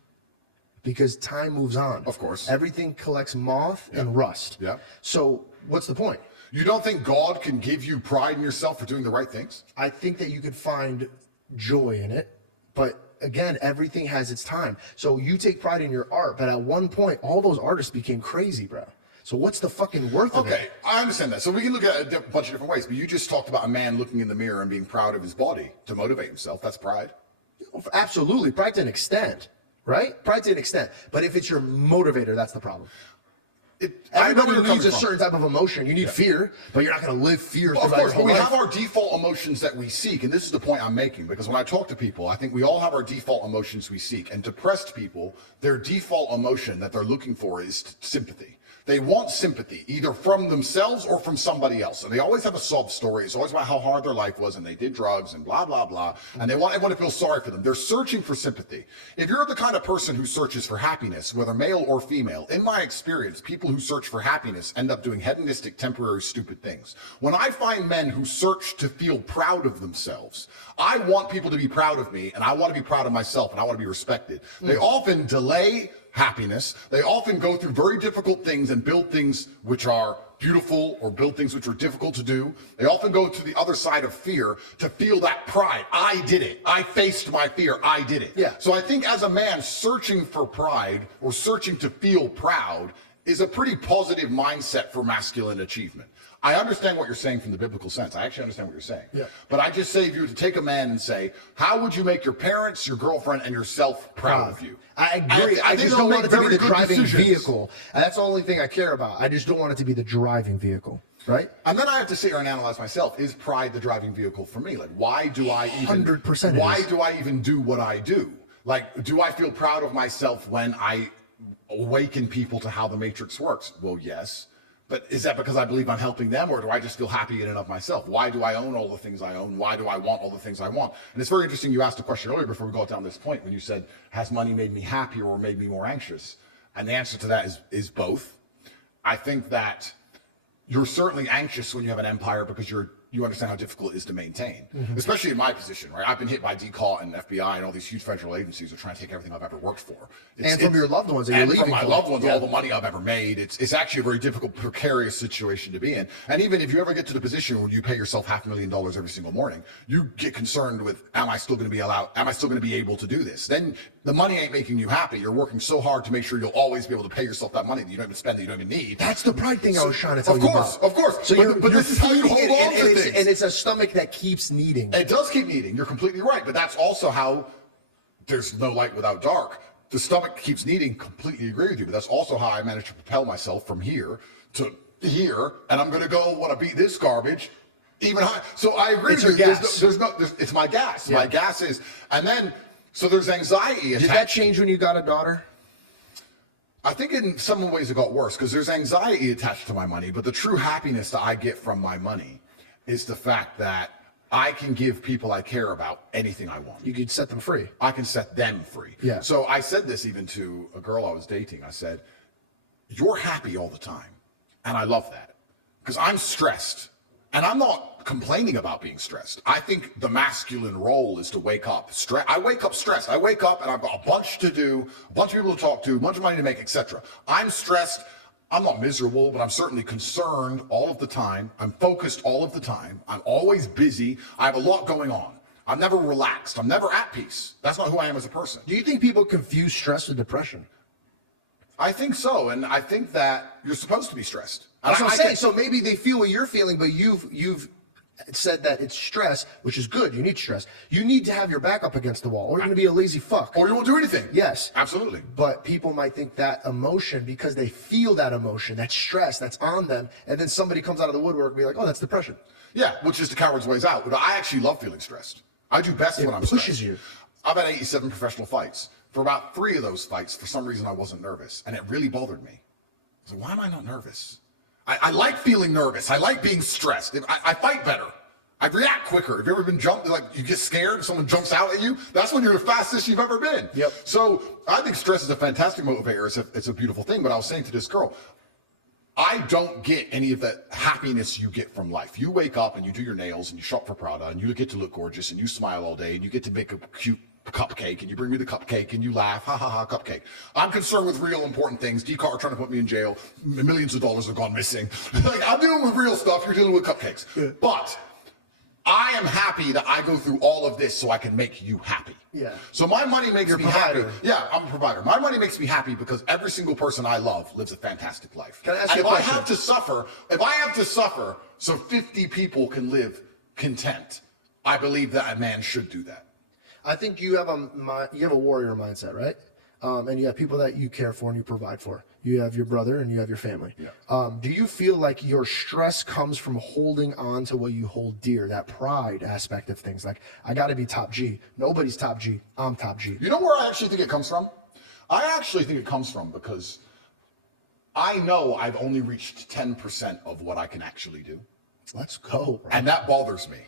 because time moves on. Of course. Everything collects moth and rust. So what's the point? You don't think God can give you pride in yourself for doing the right things? I think that you could find joy in it, but again, everything has its time. So you take pride in your art, but at one point, all those artists became crazy, bro. So what's the fucking worth of it? Okay, I understand that. So we can look at it a bunch of different ways, but you just talked about a man looking in the mirror and being proud of his body to motivate himself. That's pride. Absolutely. Pride to an extent, right? Pride to an extent. But if it's your motivator, that's the problem. Everybody needs a certain type of emotion. You need fear, but you're not going to live fear. Of course, but we have our default emotions that we seek, and this is the point I'm making, because when I talk to people, I think we all have our default emotions we seek, and depressed people, their default emotion that they're looking for is sympathy. They want sympathy, either from themselves or from somebody else. And they always have a sob story. It's always about how hard their life was and they did drugs and blah, blah, blah. And they want everyone to feel sorry for them. They're searching for sympathy. If you're the kind of person who searches for happiness, whether male or female, in my experience, people who search for happiness end up doing hedonistic, temporary, stupid things. When I find men who search to feel proud of themselves, I want people to be proud of me, and I want to be proud of myself, and I want to be respected. They often delay happiness. They often go through very difficult things and build things which are beautiful or build things which are difficult to do. They often go to the other side of fear to feel that pride. I did it. I faced my fear. I did it. So I think as a man, searching for pride or searching to feel proud is a pretty positive mindset for masculine achievement. I understand what you're saying from the biblical sense. I actually understand what you're saying. But I just say if you were to take a man and say, how would you make your parents, your girlfriend, and yourself proud of you? I agree. I just don't want it to be the driving vehicle. And that's the only thing I care about. I just don't want it to be the driving vehicle. Right? And then I have to sit here and analyze myself. Is pride the driving vehicle for me? Like, why do I even 100% why do I even do what I do? Like, do I feel proud of myself when I awaken people to how the matrix works? Well, yes. But is that because I believe I'm helping them, or do I just feel happy in and of myself? Why do I own all the things I own? Why do I want all the things I want? And it's very interesting. You asked a question earlier before we got down this point when you said, has money made me happier or made me more anxious? And the answer to that is both. I think that you're certainly anxious when you have an empire because you're you understand how difficult it is to maintain, especially in my position, right? I've been hit by DCAUT and FBI and all these huge federal agencies who are trying to take everything I've ever worked for. And from your loved ones that you're and leaving from my for. loved ones, Yeah. all the money I've ever made. It's actually a very difficult, precarious situation to be in. And even if you ever get to the position where you pay yourself $500,000 every single morning, you get concerned with, am I still going to be able to do this? Then the money ain't making you happy. You're working so hard to make sure you'll always be able to pay yourself that money that you don't even spend, that you don't even need. That's the pride thing I was trying to tell you about. Of course. So But this is how you hold on to things. And it's a stomach that keeps needing. It does keep needing. You're completely right. But that's also how there's no light without dark. The stomach keeps needing. Completely agree with you. But that's also how I managed to propel myself from here to here. And I'm going to go want to beat this garbage even higher. So I agree It's with your you. gas. It's my gas. Yeah. My gas is. And then, so there's anxiety Did attached. that change when you got a daughter? I think in some ways it got worse because there's anxiety attached to my money, but the true happiness that I get from my money is the fact that I can give people I care about anything I want. You could set them free. I can set them free. Yeah. So I said this even to a girl I was dating. I said, you're happy all the time. And I love that because I'm stressed and I'm not complaining about being stressed. I think the masculine role is to wake up stressed. I wake up stressed. I wake up and I've got a bunch to do, a bunch of people to talk to, a bunch of money to make, etc. I'm stressed. I'm not miserable, but I'm certainly concerned all of the time. I'm focused all of the time. I'm always busy. I have a lot going on. I'm never relaxed. I'm never at peace. That's not who I am as a person. Do you think people confuse stress with depression? I think so, and I think that you're supposed to be stressed. That's And what I'm I saying. So maybe they feel what you're feeling, but you've said that it's stress, which is good. You need stress. You need to have your back up against the wall, or you're going to be a lazy fuck. Or you won't do anything. Yes. Absolutely. But people might think that emotion, because they feel that emotion, that stress that's on them, and then somebody comes out of the woodwork and be like, oh, that's depression. Yeah, which is the coward's ways out. But I actually love feeling stressed. I do best when I'm pushes stressed. you. I've had 87 professional fights. For about 3 of those fights, for some reason, I wasn't nervous, and it really bothered me. So why am I not nervous? I like feeling nervous. I like being stressed. I fight better. I react quicker. Have you ever been jumped? Like you get scared if someone jumps out at you? That's when you're the fastest you've ever been. Yep. So I think stress is a fantastic motivator. It's a beautiful thing. But I was saying to this girl, I don't get any of that happiness you get from life. You wake up and you do your nails and you shop for Prada and you get to look gorgeous and you smile all day and you get to make a cute cupcake and you bring me the cupcake and you laugh, ha ha ha, cupcake. I'm concerned with real important things. DCAR trying to put me in jail. Millions of dollars have gone missing. Like I'm dealing with real stuff. You're dealing with cupcakes. Yeah. But I am happy that I go through all of this so I can make you happy. Yeah. So my money makes You're me a provider. happy. Yeah, I'm a provider. My money makes me happy because every single person I love lives a fantastic life. Can I ask and you a if question? if I have to suffer so 50 people can live content, I believe that a man should do that. I think you have a warrior mindset, right? And you have people that you care for and you provide for. You have your brother and you have your family. Yeah. Do you feel like your stress comes from holding on to what you hold dear, that pride aspect of things? Like, I got to be top G. Nobody's top G. I'm top G. You know where I actually think it comes from? I actually think it comes from because I know I've only reached 10% of what I can actually do. Let's go, bro. And that bothers me.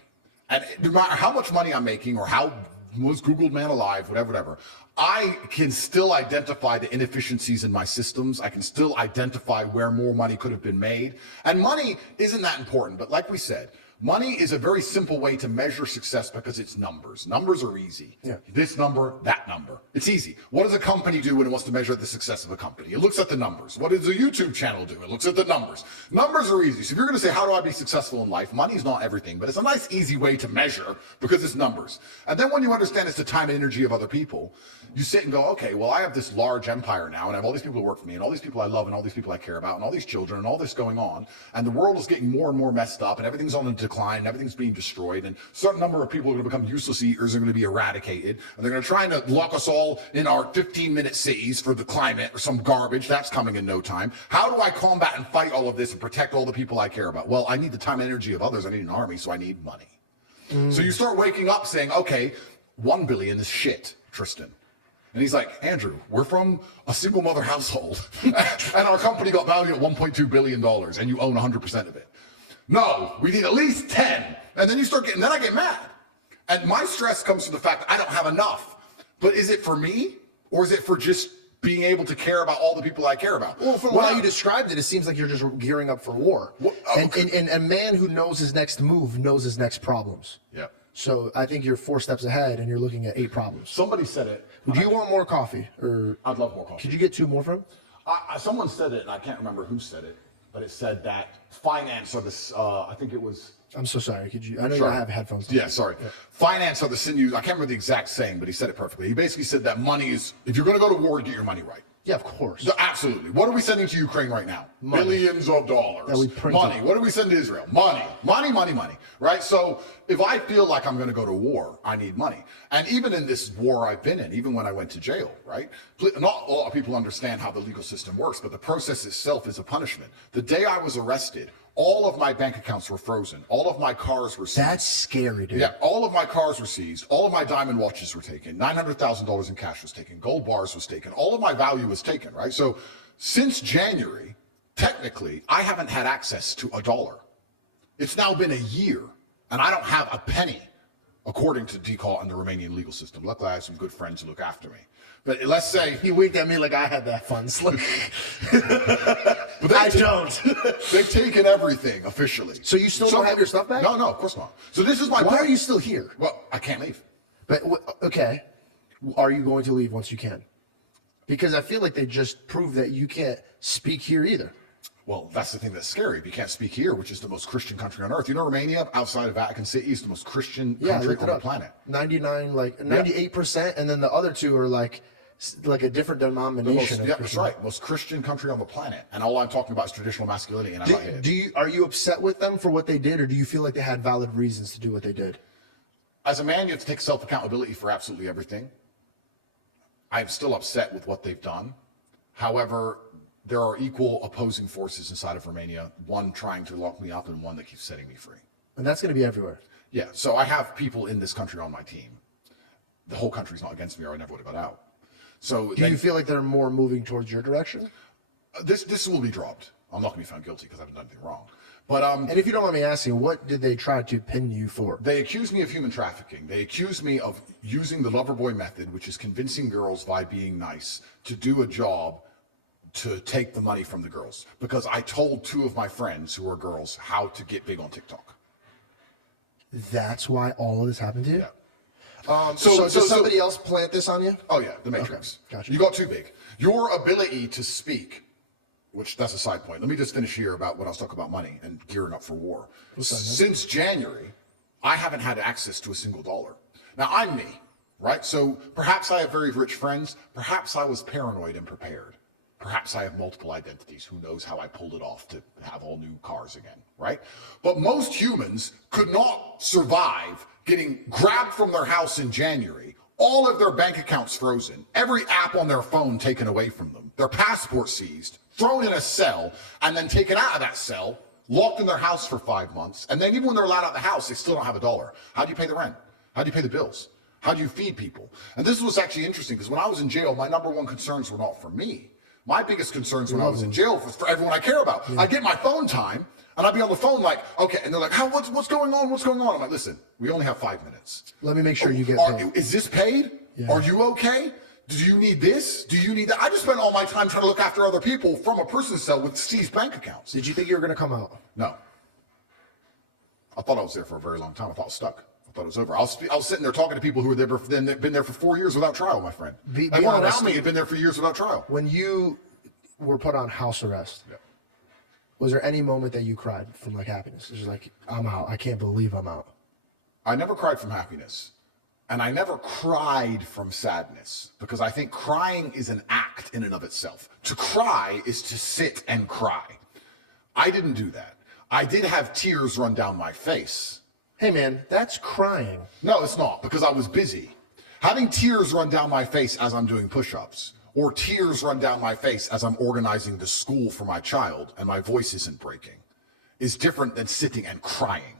And no matter how much money I'm making or how most Googled man alive, whatever, I can still identify the inefficiencies in my systems. I can still identify where more money could have been made. And money isn't that important, but like we said, money is a very simple way to measure success because it's numbers. Numbers are easy. Yeah. This number, that number. It's easy. What does a company do when it wants to measure the success of a company? It looks at the numbers. What does a YouTube channel do? It looks at the numbers. Numbers are easy. So if you're going to say, how do I be successful in life? Money's not everything, but it's a nice, easy way to measure because it's numbers. And then when you understand it's the time and energy of other people, you sit and go, okay, well, I have this large empire now, and I have all these people who work for me, and all these people I love, and all these people I care about, and all these children, and all this going on, and the world is getting more and more messed up, and everything's on a decline, and everything's being destroyed, and a certain number of people are going to become useless eaters, are going to be eradicated, and they're going to try and lock us all in our 15-minute cities for the climate or some garbage. That's coming in no time. How do I combat and fight all of this and protect all the people I care about? Well, I need the time and energy of others. I need an army, so I need money. So you start waking up saying, okay, 1 billion is shit, Tristan. And he's like, Andrew, we're from a single mother household and our company got valued at $1.2 billion and you own 100% of it. No, we need at least 10. And then you start getting, then I get mad. And my stress comes from the fact that I don't have enough. But is it for me or is it for just being able to care about all the people I care about. Well, from how you described it, it seems like you're just gearing up for war. And a man who knows his next move knows his next problems. Yeah. So I think you're 4 steps ahead, and you're looking at 8 problems. Somebody said it. Do you want more coffee, or I'd love more coffee. could you get 2 more from him? Someone said it, and I can't remember who said it, but it said that finance are this. I think it was. I'm so sorry. Could you? I know Sure. you don't have headphones. Yeah, sorry. Yeah. Finance are the sinews. I can't remember the exact saying, but he said it perfectly. He basically said that money is, if you're going to go to war, get your money right. Yeah, of course. Absolutely. What are we sending to Ukraine right now? Money. Billions of dollars. That we print money. out. What do we send to Israel? Money. Money, money, money. Right? So if I feel like I'm going to go to war, I need money. And even in this war I've been in, even when I went to jail, right? Not a lot of people understand how the legal system works, but the process itself is a punishment. The day I was arrested, all of my bank accounts were frozen. All of my cars were seized. That's scary, dude. Yeah, all of my cars were seized. All of my diamond watches were taken. $900,000 in cash was taken. Gold bars was taken. All of my value was taken, right? So since January, technically, I haven't had access to a dollar. It's now been a year, and I don't have a penny, according to DCAW and the Romanian legal system. Luckily, I have some good friends who look after me. But let's say... He winked at me like I had that funds. Look. But I don't. They've taken everything officially. So you still don't have your stuff back? No, of course not. So this is my Why point. are you still here? Well, I can't leave. But okay, are you going to leave once you can? Because I feel like they just proved that you can't speak here either. Well, that's the thing that's scary. If you can't speak here, which is the most Christian country on earth. You know, Romania, outside of Vatican City, is the most Christian country on the planet. 98%, and then the other 2 are like a different denomination. That's right. Most Christian country on the planet. And all I'm talking about is traditional masculinity. And I'm not here. Are you upset with them for what they did, or do you feel like they had valid reasons to do what they did? As a man, you have to take self-accountability for absolutely everything. I'm still upset with what they've done. However, there are equal opposing forces inside of Romania, one trying to lock me up and one that keeps setting me free. And that's going to be everywhere. Yeah, so I have people in this country on my team. The whole country's not against me or I never would have got out. So do you feel like they're more moving towards your direction? This will be dropped. I'm not going to be found guilty because I haven't done anything wrong. But and if you don't mind me asking, what did they try to pin you for? They accused me of human trafficking. They accused me of using the lover boy method, which is convincing girls by being nice to do a job to take the money from the girls. Because I told 2 of my friends who are girls how to get big on TikTok. That's why all of this happened to you? Yeah. So did somebody else plant this on you? Oh, yeah, the Matrix. Okay, gotcha. You got too big. Your ability to speak, which that's a side point. Let me just finish here about what I was talking about money and gearing up for war. Since January, I haven't had access to a single dollar. Now, I'm me, right? So perhaps I have very rich friends. Perhaps I was paranoid and prepared. Perhaps I have multiple identities. Who knows how I pulled it off to have all new cars again, right? But most humans could not survive getting grabbed from their house in January, all of their bank accounts frozen, every app on their phone taken away from them, their passport seized, thrown in a cell, and then taken out of that cell, locked in their house for 5 months. And then even when they're allowed out of the house, they still don't have a dollar. How do you pay the rent? How do you pay the bills? How do you feed people? And this was actually interesting because when I was in jail, my number 1 concerns were not for me. My biggest concerns when I was in jail was for everyone I care about. I'd get my phone time, and I'd be on the phone like, okay, and they're like, what's going on? What's going on? I'm like, listen, we only have 5 minutes. Let me make sure you get paid. Is this paid? Yeah. Are you okay? Do you need this? Do you need that? I just spent all my time trying to look after other people from a prison cell with seized bank accounts. Did you think you were going to come out? No. I thought I was there for a very long time. I thought I was stuck. I thought it was over. I was sitting there talking to people who were there, been there for 4 years without trial, my friend. Everyone around me had been there for years without trial. When you were put on house arrest, was there any moment that you cried from like happiness? It was like, I'm out. I can't believe I'm out. I never cried from happiness. And I never cried from sadness because I think crying is an act in and of itself. To cry is to sit and cry. I didn't do that. I did have tears run down my face. Hey man, that's crying. No, it's not because I was busy. Having tears run down my face as I'm doing push-ups or tears run down my face as I'm organizing the school for my child and my voice isn't breaking is different than sitting and crying.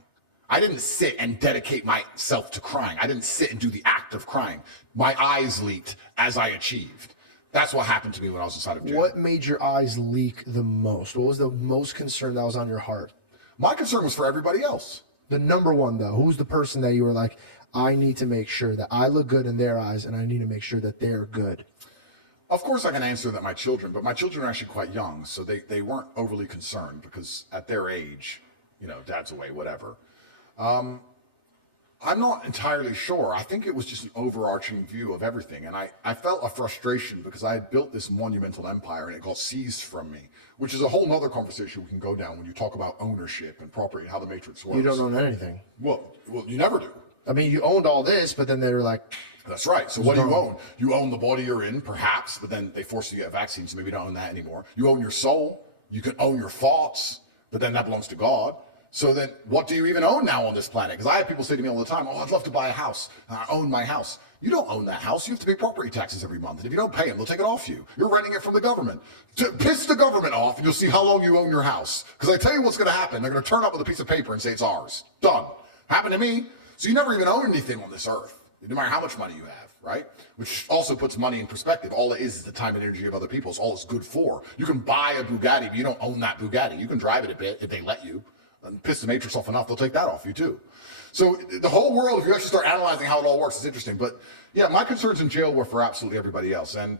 I didn't sit and dedicate myself to crying. I didn't sit and do the act of crying. My eyes leaked as I achieved. That's what happened to me when I was inside of jail. What made your eyes leak the most? What was the most concern that was on your heart? My concern was for everybody else. The number one, though, who's the person that you were like, I need to make sure that I look good in their eyes and I need to make sure that they're good? Of course I can answer that my children, but my children are actually quite young, so they weren't overly concerned because at their age, dad's away, whatever. I'm not entirely sure. I think it was just an overarching view of everything. And I felt a frustration because I had built this monumental empire and it got seized from me, which is a whole nother conversation we can go down when you talk about ownership and property and how the matrix works. You don't own anything. Well, you never do. I mean, you owned all this, but then they're like... That's right. So what do you own? You own the body you're in, perhaps, but then they force you to get a vaccine, so maybe you don't own that anymore. You own your soul. You can own your thoughts, but then that belongs to God. So then what do you even own now on this planet? Because I have people say to me all the time, I'd love to buy a house. I own my house. You don't own that house. You have to pay property taxes every month. And if you don't pay them, they'll take it off you. You're renting it from the government. Piss the government off and you'll see how long you own your house. Because I tell you what's going to happen. They're going to turn up with a piece of paper and say it's ours. Done. Happened to me. So you never even own anything on this earth, no matter how much money you have, right? Which also puts money in perspective. All it is the time and energy of other people. It's all it's good for. You can buy a Bugatti, but you don't own that Bugatti. You can drive it a bit if they let you. And piss the matrix off enough, they'll take that off you too. So the whole world, if you actually start analyzing how it all works, it's interesting. But yeah, my concerns in jail were for absolutely everybody else. And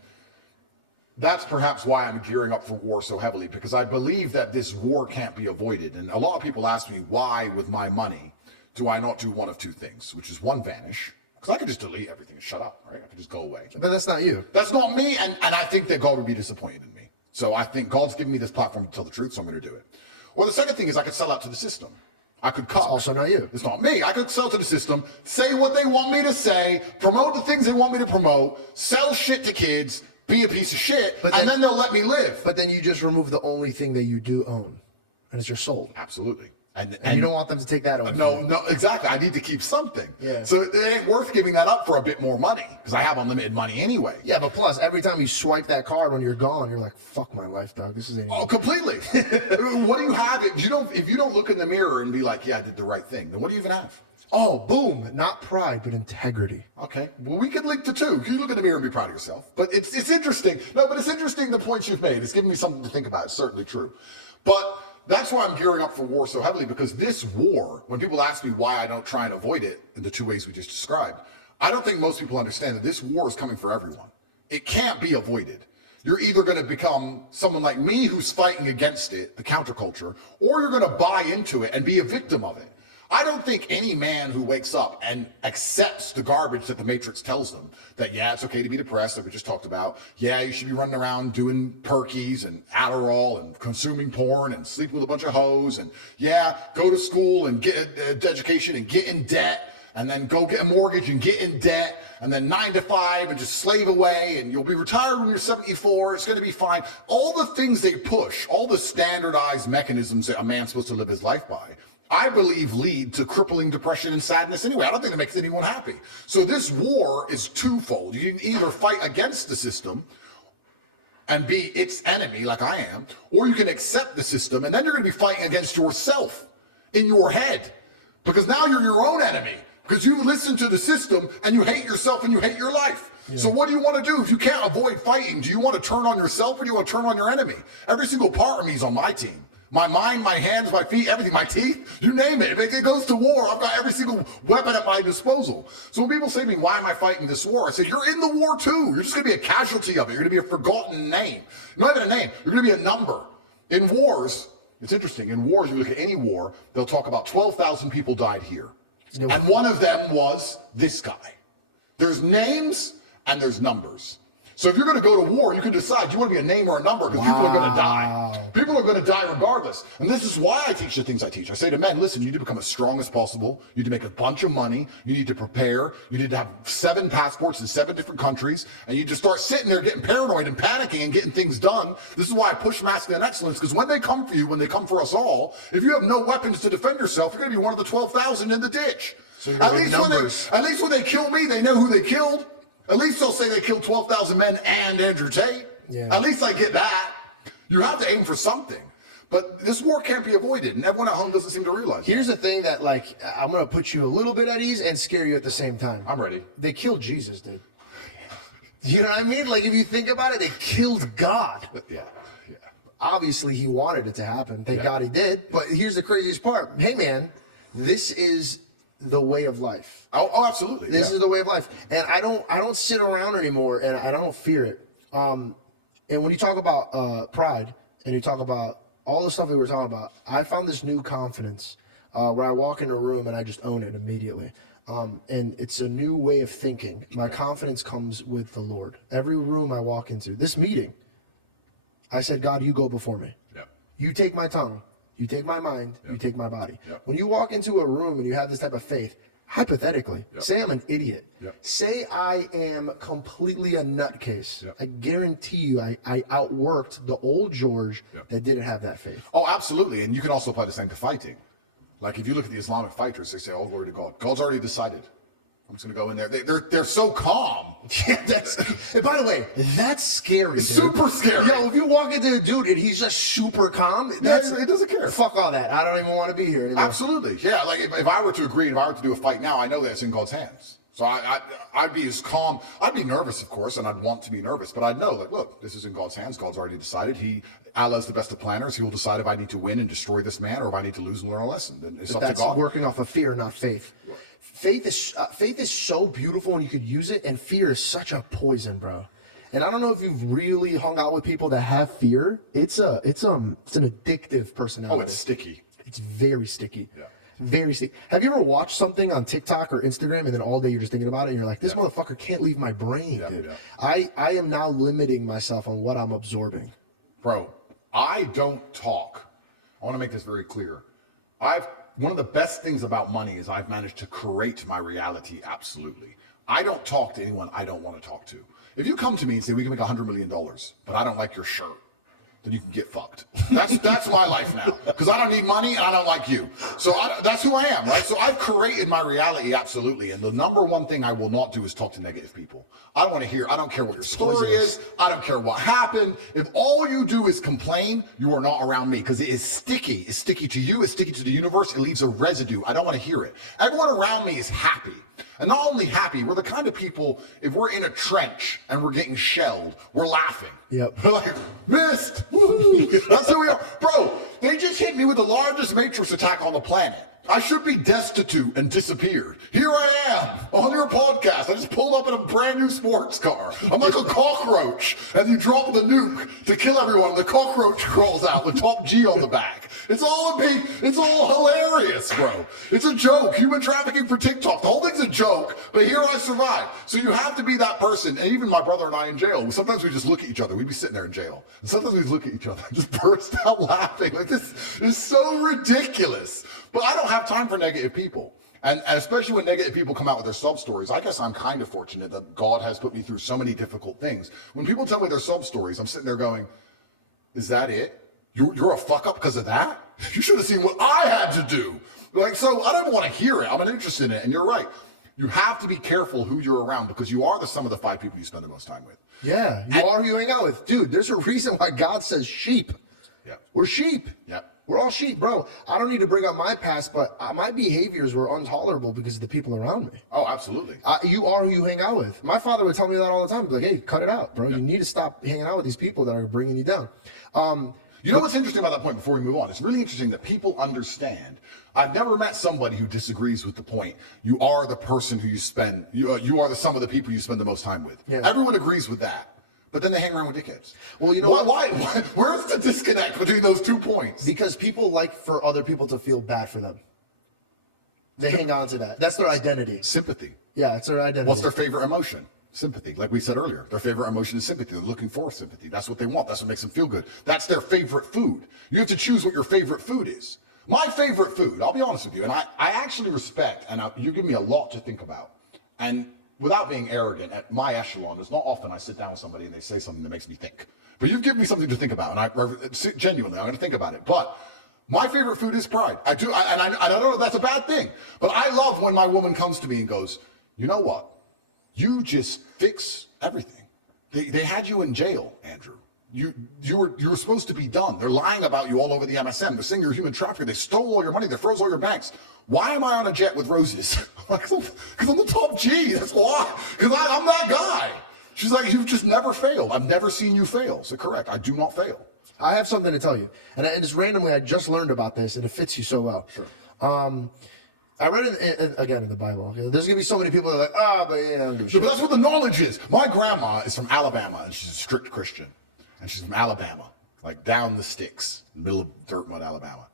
that's perhaps why I'm gearing up for war so heavily, because I believe that this war can't be avoided. And a lot of people ask me, why with my money do I not do one of two things, which is one, vanish. Because I could just delete everything and shut up, right? I could just go away. But that's not you. That's not me, and I think that God would be disappointed in me. So I think God's given me this platform to tell the truth, so I'm going to do it. Or the second thing is I could sell out to the system. I could cut. It's also not you. It's not me. I could sell to the system, say what they want me to say, promote the things they want me to promote, sell shit to kids, be a piece of shit, and then they'll let me live. But then you just remove the only thing that you do own, and it's your soul. Absolutely. And you don't want them to take that away. No, exactly. I need to keep something. Yeah. So it ain't worth giving that up for a bit more money, because I have unlimited money anyway. Yeah, but plus, every time you swipe that card when you're gone, you're like, fuck my life, dog. This is Oh, completely. What do you have? If you don't look in the mirror and be like, yeah, I did the right thing, then what do you even have? Oh, boom. Not pride, but integrity. Okay. Well, we could link the two. You look in the mirror and be proud of yourself. But it's interesting. No, but it's interesting the points you've made. It's giving me something to think about. It's certainly true. But that's why I'm gearing up for war so heavily, because this war, when people ask me why I don't try and avoid it in the two ways we just described, I don't think most people understand that this war is coming for everyone. It can't be avoided. You're either going to become someone like me who's fighting against it, the counterculture, or you're going to buy into it and be a victim of it. I don't think any man who wakes up and accepts the garbage that the Matrix tells them, that, yeah, it's okay to be depressed, like we just talked about. Yeah, you should be running around doing perkies and Adderall and consuming porn and sleeping with a bunch of hoes. And yeah, go to school and get an education and get in debt. And then go get a mortgage and get in debt. And then 9 to 5 and just slave away. And you'll be retired when you're 74. It's going to be fine. All the things they push, all the standardized mechanisms that a man's supposed to live his life by, I believe lead to crippling depression and sadness anyway. I don't think that makes anyone happy. So this war is twofold. You can either fight against the system and be its enemy like I am, or you can accept the system and then you're going to be fighting against yourself in your head, because now you're your own enemy, because you listen to the system and you hate yourself and you hate your life. Yeah. So what do you want to do if you can't avoid fighting? Do you want to turn on yourself or do you want to turn on your enemy? Every single part of me is on my team. My mind, my hands, my feet, everything, my teeth, you name it. If it goes to war, I've got every single weapon at my disposal. So when people say to me, why am I fighting this war? I say, you're in the war too. You're just going to be a casualty of it. You're going to be a forgotten name. You're not even a name. You're going to be a number. In wars, it's interesting. In wars, you look at any war, they'll talk about 12,000 people died here. And one of them was this guy. There's names and there's numbers. So if you're going to go to war, you can decide, do you want to be a name or a number? Because people are going to die. People are going to die regardless. And this is why I teach the things I teach. I say to men, listen, you need to become as strong as possible. You need to make a bunch of money. You need to prepare. You need to have 7 passports in 7 different countries. And you just start sitting there getting paranoid and panicking and getting things done. This is why I push masculine excellence, because when they come for you, when they come for us all, if you have no weapons to defend yourself, you're going to be one of the 12,000 in the ditch. So at least when they kill me, they know who they killed. At least they'll say they killed 12,000 men and Andrew Tate. Yeah. At least I get that. You have to aim for something. But this war can't be avoided, and everyone at home doesn't seem to realize Here's the thing that, like, I'm going to put you a little bit at ease and scare you at the same time. I'm ready. They killed Jesus, dude. You know what I mean? Like, if you think about it, they killed God. Yeah. Obviously, he wanted it to happen. Thank God he did. But here's the craziest part. Hey, man, this is the way of life. Oh, absolutely. This is the way of life. And I don't sit around anymore and I don't fear it. And when you talk about pride and you talk about all the stuff we were talking about, I found this new confidence where I walk in a room and I just own it immediately. And it's a new way of thinking. My confidence comes with the Lord. Every room I walk into, this meeting, I said, God, you go before me. Yep. You take my tongue. You take my mind. Yep. You take my body. Yep. When you walk into a room and you have this type of faith, hypothetically, say I'm an idiot. Yep. Say I am completely a nutcase. Yep. I guarantee you I outworked the old George that didn't have that faith. Oh, absolutely. And you can also apply the same to fighting. Like if you look at the Islamic fighters, they say, "Oh, glory to God. God's already decided. I'm just going to go in there." They're so calm. Yeah, and by the way, that's scary. It's dude. super scary. Yo, if you walk into a dude and he's just super calm, He doesn't care. Fuck all that. I don't even want to be here anymore. Absolutely. Yeah. Like if I were to agree, if I were to do a fight now, I know that's in God's hands. So I'd be as calm. I'd be nervous, of course, and I'd want to be nervous, but I'd know, like, look, this is in God's hands. God's already decided. Allah's the best of planners. He will decide if I need to win and destroy this man, or if I need to lose and learn a lesson. Then it's up to God. That's working off of fear, not faith. Faith is so beautiful when you could use it, and fear is such a poison, bro. And I don't know if you've really hung out with people that have fear. It's an addictive personality. Oh, it's sticky. It's very sticky. Yeah. Very sticky. Have you ever watched something on TikTok or Instagram and then all day you're just thinking about it and you're like, this motherfucker can't leave my brain, dude. Yeah. I am now limiting myself on what I'm absorbing. Bro, I don't talk. I want to make this very clear. One of the best things about money is I've managed to create my reality absolutely. I don't talk to anyone I don't want to talk to. If you come to me and say, we can make $100 million, but I don't like your shirt, then you can get fucked. That's my life now. Because I don't need money and I don't like you. So that's who I am, right? So I've created my reality absolutely. And the number one thing I will not do is talk to negative people. I don't want to hear, I don't care what your story is. I don't care what happened. If all you do is complain, you are not around me, because it is sticky. It's sticky to you. It's sticky to the universe. It leaves a residue. I don't want to hear it. Everyone around me is happy. And not only happy, we're the kind of people, if we're in a trench and we're getting shelled, we're laughing. Yep. We're like, missed. Woo-hoo. That's who we are. Bro, they just hit me with the largest matrix attack on the planet. I should be destitute and disappeared. Here I am on your podcast. I just pulled up in a brand new sports car. I'm like a cockroach, and you drop the nuke to kill everyone. The cockroach crawls out with top G on the back. It's all hilarious, bro. It's a joke. Human trafficking for TikTok. The whole thing's a joke, but here I survive. So you have to be that person. And even my brother and I in jail, sometimes we just look at each other. We'd be sitting there in jail. And sometimes we look at each other and just burst out laughing. Like, this is so ridiculous. But I don't have time for negative people. And especially when negative people come out with their sub stories, I guess I'm kind of fortunate that God has put me through so many difficult things. When people tell me their sub stories, I'm sitting there going, is that it? You're a fuck up because of that? You should have seen what I had to do. Like, so I don't want to hear it. I'm not interested in it. And you're right. You have to be careful who you're around, because you are the sum of the 5 people you spend the most time with. Yeah, you are who you hang out with. Dude, there's a reason why God says sheep. Yeah. We're sheep. Yeah. We're all sheep, bro. I don't need to bring up my past, but my behaviors were intolerable because of the people around me. Oh, absolutely. You are who you hang out with. My father would tell me that all the time. He'd be like, hey, cut it out, bro. You need to stop hanging out with these people that are bringing you down. You know what's interesting about that point before we move on? It's really interesting that people understand. I've never met somebody who disagrees with the point. You are the person who you are the sum of the people you spend the most time with. Yeah. Everyone agrees with that. But then they hang around with dickheads. Well, you know why? Where's the disconnect between those 2 points? Because people like for other people to feel bad for them. They hang on to that. That's their identity. Sympathy. Yeah, it's their identity. What's their favorite emotion? Sympathy. Like we said earlier, their favorite emotion is sympathy. They're looking for sympathy. That's what they want. That's what makes them feel good. That's their favorite food. You have to choose what your favorite food is. My favorite food, I'll be honest with you, and I actually respect, and you give me a lot to think about. And without being arrogant, at my echelon, it's not often I sit down with somebody and they say something that makes me think. But you've given me something to think about, and genuinely, I'm going to think about it. But my favorite food is pride. I do, and I don't know if that's a bad thing, but I love when my woman comes to me and goes, you know what? You just fix everything. They had you in jail, Andrew. You were supposed to be done. They're lying about you all over the MSM. They're saying you're a human trafficker. They stole all your money. They froze all your banks. Why am I on a jet with roses? Because I'm the top G. That's why. Because I'm that guy. She's like, you've just never failed. I've never seen you fail. So correct. I do not fail. I have something to tell you. And just randomly, I just learned about this, and it fits you so well. Sure. I read it again in the Bible. There's gonna be so many people that are like, but I don't give a shit. But that's what the knowledge is. My grandma is from Alabama, and she's a strict Christian. And she's from Alabama, like down the sticks, middle of dirt mud, Alabama.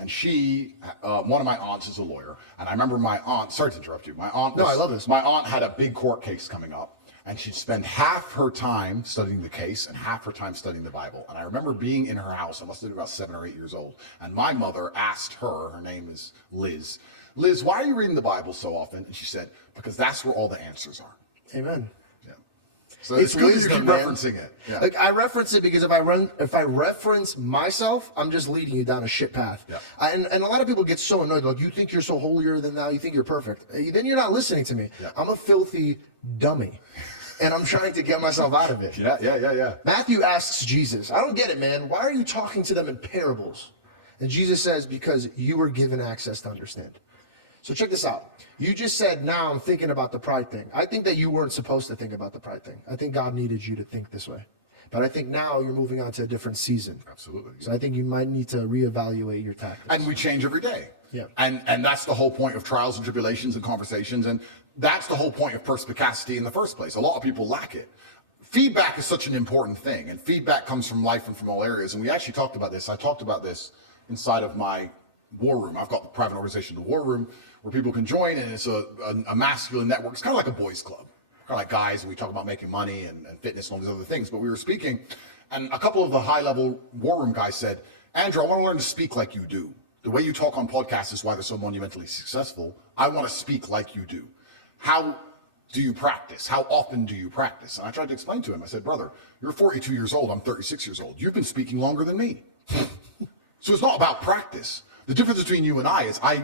And she, one of my aunts is a lawyer. And I remember my aunt, sorry to interrupt you. My aunt No, I love this. My aunt had a big court case coming up. And she'd spend half her time studying the case and half her time studying the Bible. And I remember being in her house, I must have been about 7 or 8 years old. And my mother asked her name is Liz, Liz, why are you reading the Bible so often? And she said, because that's where all the answers are. Amen. Yeah. So it's good that you keep man. referencing it. Yeah. Like I reference it because if I reference myself, I'm just leading you down a shit path. Yeah. And a lot of people get so annoyed, like you think you're so holier than thou, you think you're perfect. Then you're not listening to me. Yeah. I'm a filthy dummy. And I'm trying to get myself out of it. Yeah. Matthew asks Jesus, I don't get it, man. Why are you talking to them in parables? And Jesus says, because you were given access to understand. So check this out. You just said, now I'm thinking about the pride thing. I think that you weren't supposed to think about the pride thing. I think God needed you to think this way. But I think now you're moving on to a different season. Absolutely. So I think you might need to reevaluate your tactics. And we change every day. Yeah. And that's the whole point of trials and tribulations and conversations. And that's the whole point of perspicacity in the first place. A lot of people lack it. Feedback is such an important thing. And feedback comes from life and from all areas. And we actually talked about this. I talked about this inside of my war room. I've got the private organization, the war room, where people can join. And it's a masculine network. It's kind of like a boys club. Kind of like guys, and we talk about making money and fitness and all these other things. But we were speaking, and a couple of the high-level war room guys said, Andrew, I want to learn to speak like you do. The way you talk on podcasts is why they're so monumentally successful. I want to speak like you do. How do you practice? How often do you practice? And I tried to explain to him. I said, brother, you're 42 years old. I'm 36 years old. You've been speaking longer than me. So it's not about practice. The difference between you and I is I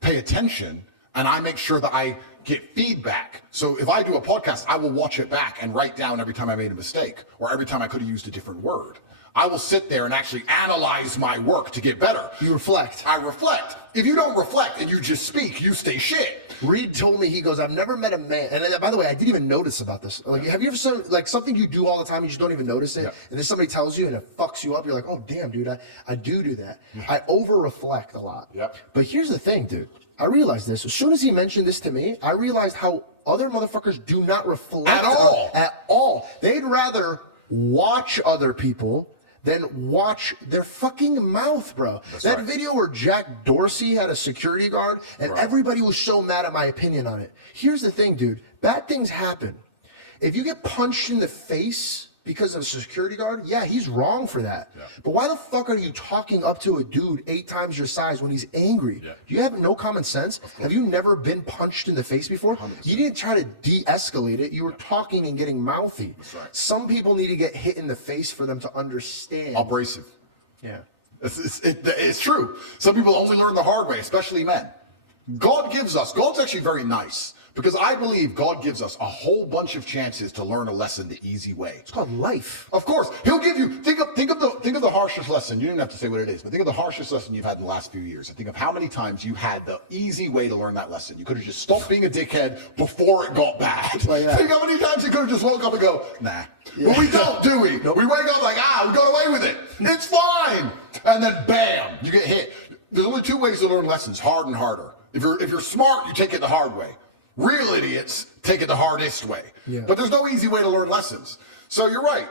pay attention and I make sure that I get feedback. So if I do a podcast, I will watch it back and write down every time I made a mistake or every time I could have used a different word. I will sit there and actually analyze my work to get better. You reflect. I reflect. If you don't reflect and you just speak, you stay shit. Reed told me, he goes, I've never met a man. And by the way, I didn't even notice about this. Like, have you ever seen like something you do all the time, you just don't even notice it? Yeah. And then somebody tells you and it fucks you up. You're like, oh, damn, dude, I do that. I over reflect a lot. Yep. But here's the thing, dude. I realized this. As soon as he mentioned this to me, I realized how other motherfuckers do not reflect At all. At all. They'd rather watch other people than watch their fucking mouth, bro. That video where Jack Dorsey had a security guard and everybody was so mad at my opinion on it. Here's the thing, dude. Bad things happen. If you get punched in the face because of a security guard, yeah, he's wrong for that. Yeah. But why the fuck are you talking up to a dude 8 times your size when he's angry? Yeah. Do you have no common sense? Have you never been punched in the face before? 100%. You didn't try to de-escalate it. You were talking and getting mouthy. That's right. Some people need to get hit in the face for them to understand. Abrasive. Yeah. It's true. Some people only learn the hard way, especially men. God's actually very nice. Because I believe God gives us a whole bunch of chances to learn a lesson the easy way. It's called life. Of course, He'll give you. Think of the harshest lesson. You didn't have to say what it is, but think of the harshest lesson you've had in the last few years. And think of how many times you had the easy way to learn that lesson. You could have just stopped being a dickhead before it got bad. Like that. Think how many times you could have just woke up and go, nah. Yeah. But we don't, do we? Nope. We wake up like, we got away with it. It's fine. And then bam, you get hit. There's only 2 ways to learn lessons: hard and harder. If you're smart, you take it the hard way. Real idiots take it the hardest way. Yeah. But there's no easy way to learn lessons. So you're right.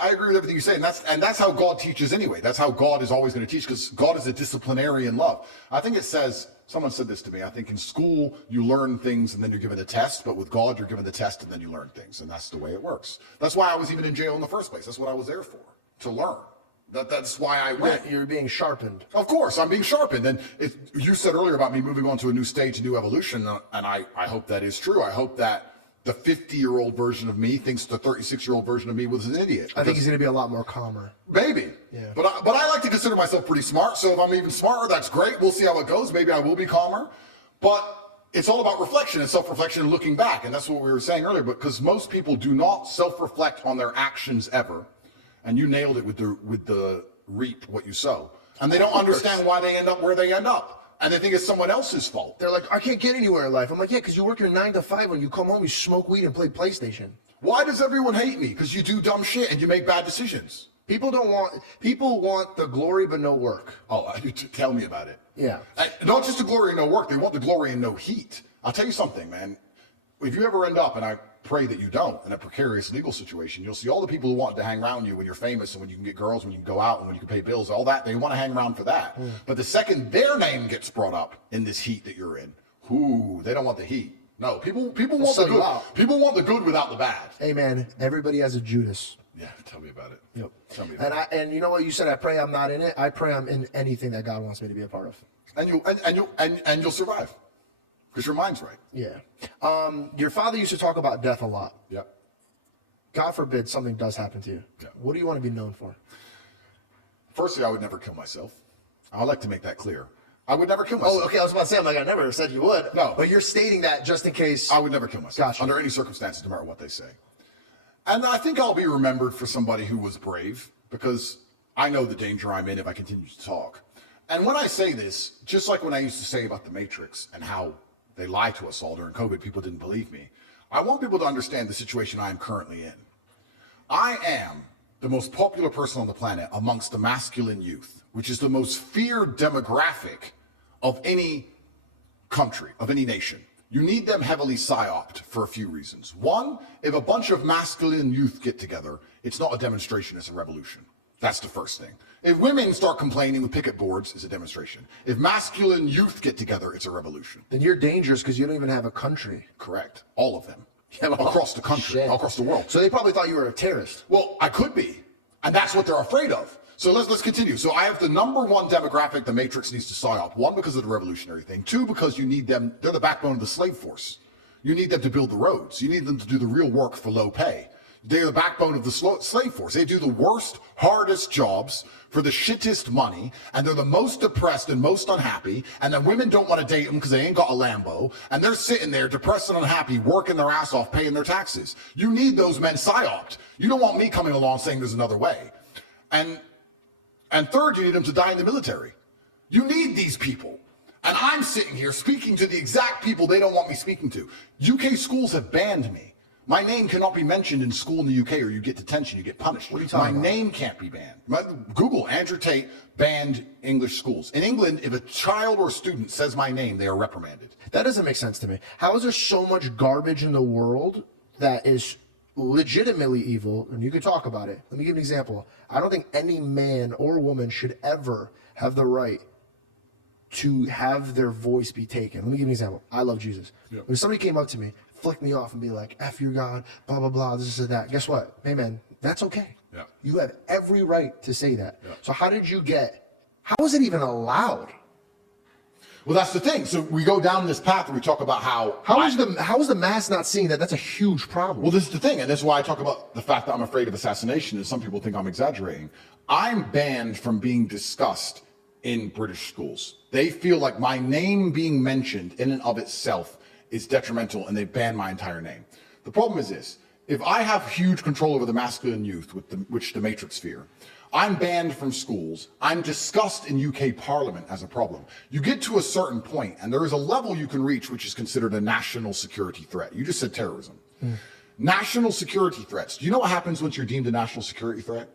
I agree with everything you say. And that's how God teaches anyway. That's how God is always going to teach, because God is a disciplinarian love. I think it says, someone said this to me, I think in school you learn things and then you're given a test, but with God you're given the test and then you learn things. And that's the way it works. That's why I was even in jail in the first place. That's what I was there for, to learn. That's why I went. Yeah, you're being sharpened. Of course, I'm being sharpened. And you said earlier about me moving on to a new stage, a new evolution, and I hope that is true. I hope that the 50-year-old version of me thinks the 36-year-old version of me was an idiot. I think he's going to be a lot more calmer. Maybe. Yeah. But I like to consider myself pretty smart, so if I'm even smarter, that's great. We'll see how it goes. Maybe I will be calmer. But it's all about reflection and self-reflection and looking back, and that's what we were saying earlier, because most people do not self-reflect on their actions ever. And you nailed it with the reap what you sow. And they don't understand why they end up where they end up. And they think it's someone else's fault. They're like, I can't get anywhere in life. I'm like, yeah, because you work your 9 to 5. When you come home, you smoke weed and play PlayStation. Why does everyone hate me? Because you do dumb shit and you make bad decisions. People want the glory but no work. Oh, tell me about it. Yeah. And not just the glory in no work, they want the glory in no heat. I'll tell you something, man. If you ever end up, and I pray that you don't, in a precarious legal situation, you'll see all the people who want to hang around you when you're famous and when you can get girls, when you can go out and when you can pay bills, all that, they want to hang around for that. But the second their name gets brought up in this heat that you're in, they don't want the heat. No, people want the good. People want the good without the bad. Hey, man, everybody has a Judas. Yeah, tell me about it. Yep. Tell me about it. And you know what you said? I pray I'm not in it. I pray I'm in anything that God wants me to be a part of. And you'll survive. Because your mind's right. Yeah. Your father used to talk about death a lot. Yep. God forbid something does happen to you. Yeah. What do you want to be known for? Firstly, I would never kill myself. I'd like to make that clear. I would never kill myself. Oh, okay. I was about to say, I'm like, I never said you would. No. But you're stating that just in case. I would never kill myself. Gotcha. Under any circumstances, no matter what they say. And I think I'll be remembered for somebody who was brave, because I know the danger I'm in if I continue to talk. And when I say this, just like when I used to say about the Matrix and how they lie to us all during COVID, people didn't believe me. I want people to understand the situation I am currently in. I am the most popular person on the planet amongst the masculine youth, which is the most feared demographic of any country, of any nation. You need them heavily psyoped for a few reasons. One, if a bunch of masculine youth get together, it's not a demonstration, it's a revolution. That's the first thing. If women start complaining with picket boards, it's a demonstration. If masculine youth get together, it's a revolution. Then you're dangerous because you don't even have a country. Correct. All of them. Across the country, across the world. So they probably thought you were a terrorist. Well, I could be. And that's what they're afraid of. So let's continue. So I have the number one demographic the Matrix needs to psyop. One, because of the revolutionary thing. Two, because you need them. They're the backbone of the slave force. You need them to build the roads. You need them to do the real work for low pay. They're the backbone of the slave force. They do the worst, hardest jobs for the shittest money, and they're the most depressed and most unhappy, and then women don't want to date them because they ain't got a Lambo, and they're sitting there depressed and unhappy, working their ass off, paying their taxes. You need those men psyoped. You don't want me coming along saying there's another way. And third, you need them to die in the military. You need these people. And I'm sitting here speaking to the exact people they don't want me speaking to. UK schools have banned me. My name cannot be mentioned in school in the UK or you get detention, you get punished. What are you talking about? My name can't be banned. Google Andrew Tate banned English schools. In England, if a child or a student says my name, they are reprimanded. That doesn't make sense to me. How is there so much garbage in the world that is legitimately evil? And you could talk about it. Let me give an example. I don't think any man or woman should ever have the right to have their voice be taken. Let me give you an example. I love Jesus. Yep. If somebody came up to me, flick me off and be like, F your God, blah, blah, blah, this and that. Guess what? Hey, man, that's okay. Yeah. You have every right to say that. Yeah. So how is it even allowed? Well, that's the thing. So we go down this path and we talk about how is the mass not seeing that? That's a huge problem. Well, this is the thing, and this is why I talk about the fact that I'm afraid of assassination, and some people think I'm exaggerating. I'm banned from being discussed in British schools. They feel like my name being mentioned in and of itself is detrimental, and they ban my entire name. The problem is this: if I have huge control over the masculine youth, which the Matrix fear, I'm banned from schools. I'm discussed in UK Parliament as a problem. You get to a certain point, and there is a level you can reach which is considered a national security threat. You just said terrorism. National security threats. Do you know what happens once you're deemed a national security threat?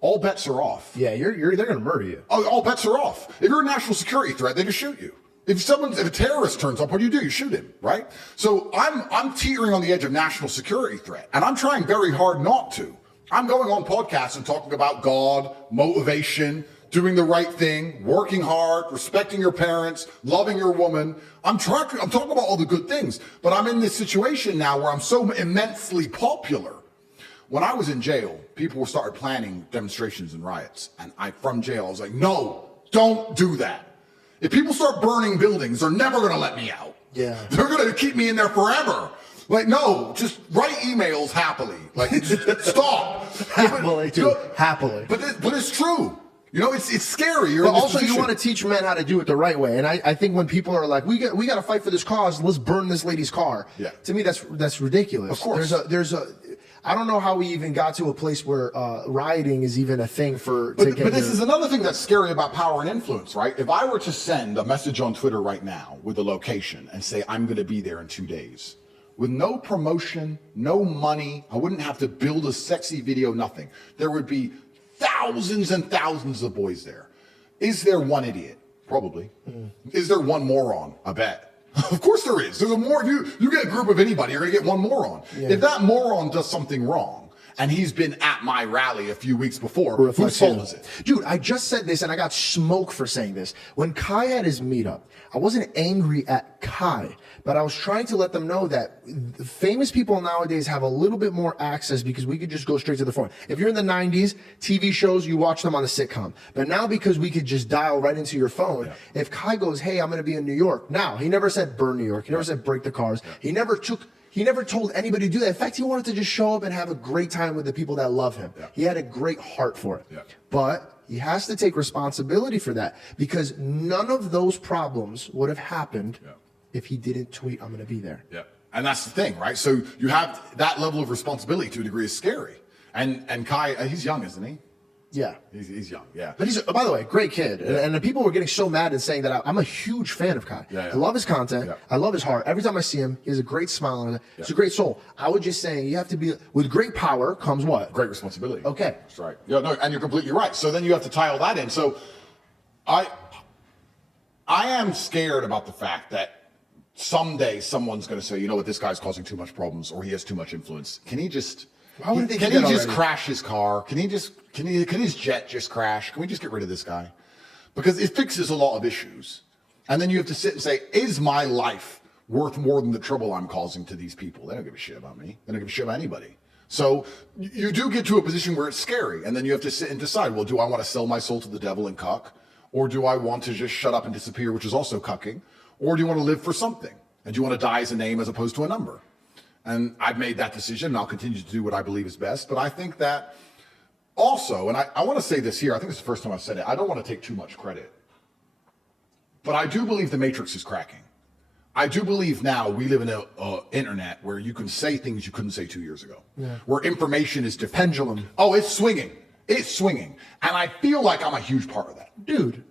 All bets are off. Yeah, they're going to murder you. All bets are off. If you're a national security threat, they just shoot you. If a terrorist turns up, what do? You shoot him, right? So I'm teetering on the edge of national security threat, and I'm trying very hard not to. I'm going on podcasts and talking about God, motivation, doing the right thing, working hard, respecting your parents, loving your woman. I'm talking about all the good things, but I'm in this situation now where I'm so immensely popular. When I was in jail, people started planning demonstrations and riots, and from jail, I was like, no, don't do that. If people start burning buildings, they're never going to let me out. Yeah. They're going to keep me in there forever. Like, no, just write emails happily. Like, just stop. Happily, too. Happily. But it's true. You know, it's scary. But also, you want to teach men how to do it the right way. And I think when people are like, we got to fight for this cause, let's burn this lady's car. Yeah. To me, that's ridiculous. Of course. I don't know how we even got to a place where rioting is even a thing But this is another thing that's scary about power and influence, right? If I were to send a message on Twitter right now with a location and say, I'm going to be there in 2 days, with no promotion, no money, I wouldn't have to build a sexy video, nothing. There would be thousands and thousands of boys there. Is there one idiot? Probably. Is there one moron? I bet. Of course there is. There's a more. If you get a group of anybody, you're gonna get one moron. Yeah. If that moron does something wrong, and he's been at my rally a few weeks before, whose fault is it? Dude, I just said this and I got smoke for saying this. When Kai had his meetup, I wasn't angry at Kai, but I was trying to let them know that famous people nowadays have a little bit more access because we could just go straight to the phone. If you're in the 90s, TV shows, you watch them on the sitcom. But now because we could just dial right into your phone, if Kai goes, hey, I'm going to be in New York. Now, he never said burn New York. He never said break the cars. He never told anybody to do that. In fact, he wanted to just show up and have a great time with the people that love him. He had a great heart for it. But he has to take responsibility for that because none of those problems would have happened if he didn't tweet, I'm going to be there. And that's the thing, right? So you have that level of responsibility to a degree is scary. And Kai, he's young, isn't he? Yeah. He's young, But he's, by the way, great kid. And the people were getting so mad and saying that I'm a huge fan of Kai. I love his content. I love his heart. Every time I see him, he has a great smile on it. He's a great soul. I was just saying, you have to be, with great power comes what? Great responsibility. Okay. That's right. Yeah, no, and you're completely right. So then you have to tie all that in. So I am scared about the fact that someday someone's going to say, you know what, this guy's causing too much problems or he has too much influence. Can he just... Can he just crash his car? Can his jet just crash? Can we just get rid of this guy? Because it fixes a lot of issues. And then you have to sit and say, is my life worth more than the trouble I'm causing to these people? They don't give a shit about me. They don't give a shit about anybody. So you do get to a position where it's scary. And then you have to sit and decide, well, do I want to sell my soul to the devil and cuck? Or do I want to just shut up and disappear, which is also cucking? Or do you want to live for something? And do you want to die as a name as opposed to a number? And I've made that decision, and I'll continue to do what I believe is best. But I think that also, and I want to say this here, I think it's the first time I've said it, I don't want to take too much credit. But I do believe the Matrix is cracking. I do believe now we live in an internet where you can say things you couldn't say 2 years ago. Where information is different. Pendulum. Oh, it's swinging. It's swinging. And I feel like I'm a huge part of that. Dude,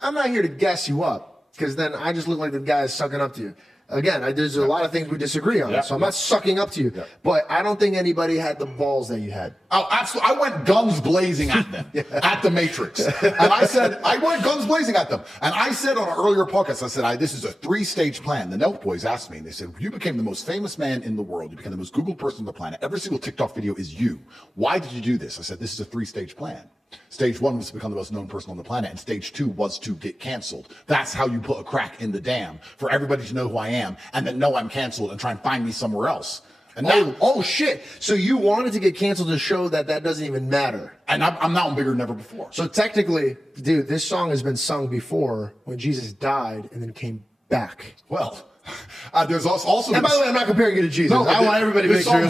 I'm not here to gas you up, because then I just look like the guy sucking up to you. Again, there's a lot of things we disagree on, so I'm not sucking up to you. But I don't think anybody had the balls that you had. Oh, absolutely. I went guns blazing at them, at the Matrix. And I went guns blazing at them. And I said on an earlier podcast, I said, this is a 3-stage plan. The Nelk boys asked me, and they said, you became the most famous man in the world. You became the most Googled person on the planet. Every single TikTok video is you. Why did you do this? I said, this is a 3-stage plan. Stage 1 was to become the most known person on the planet, and stage 2 was to get canceled. That's how you put a crack in the dam, for everybody to know who I am, and then know I'm canceled and try and find me somewhere else. And now, oh shit! So you wanted to get canceled to show that doesn't even matter. And I'm now bigger than ever before. So technically, dude, this song has been sung before when Jesus died and then came back. Well, there's also. And by the way, I'm not comparing you to Jesus. No, I want everybody to make sure.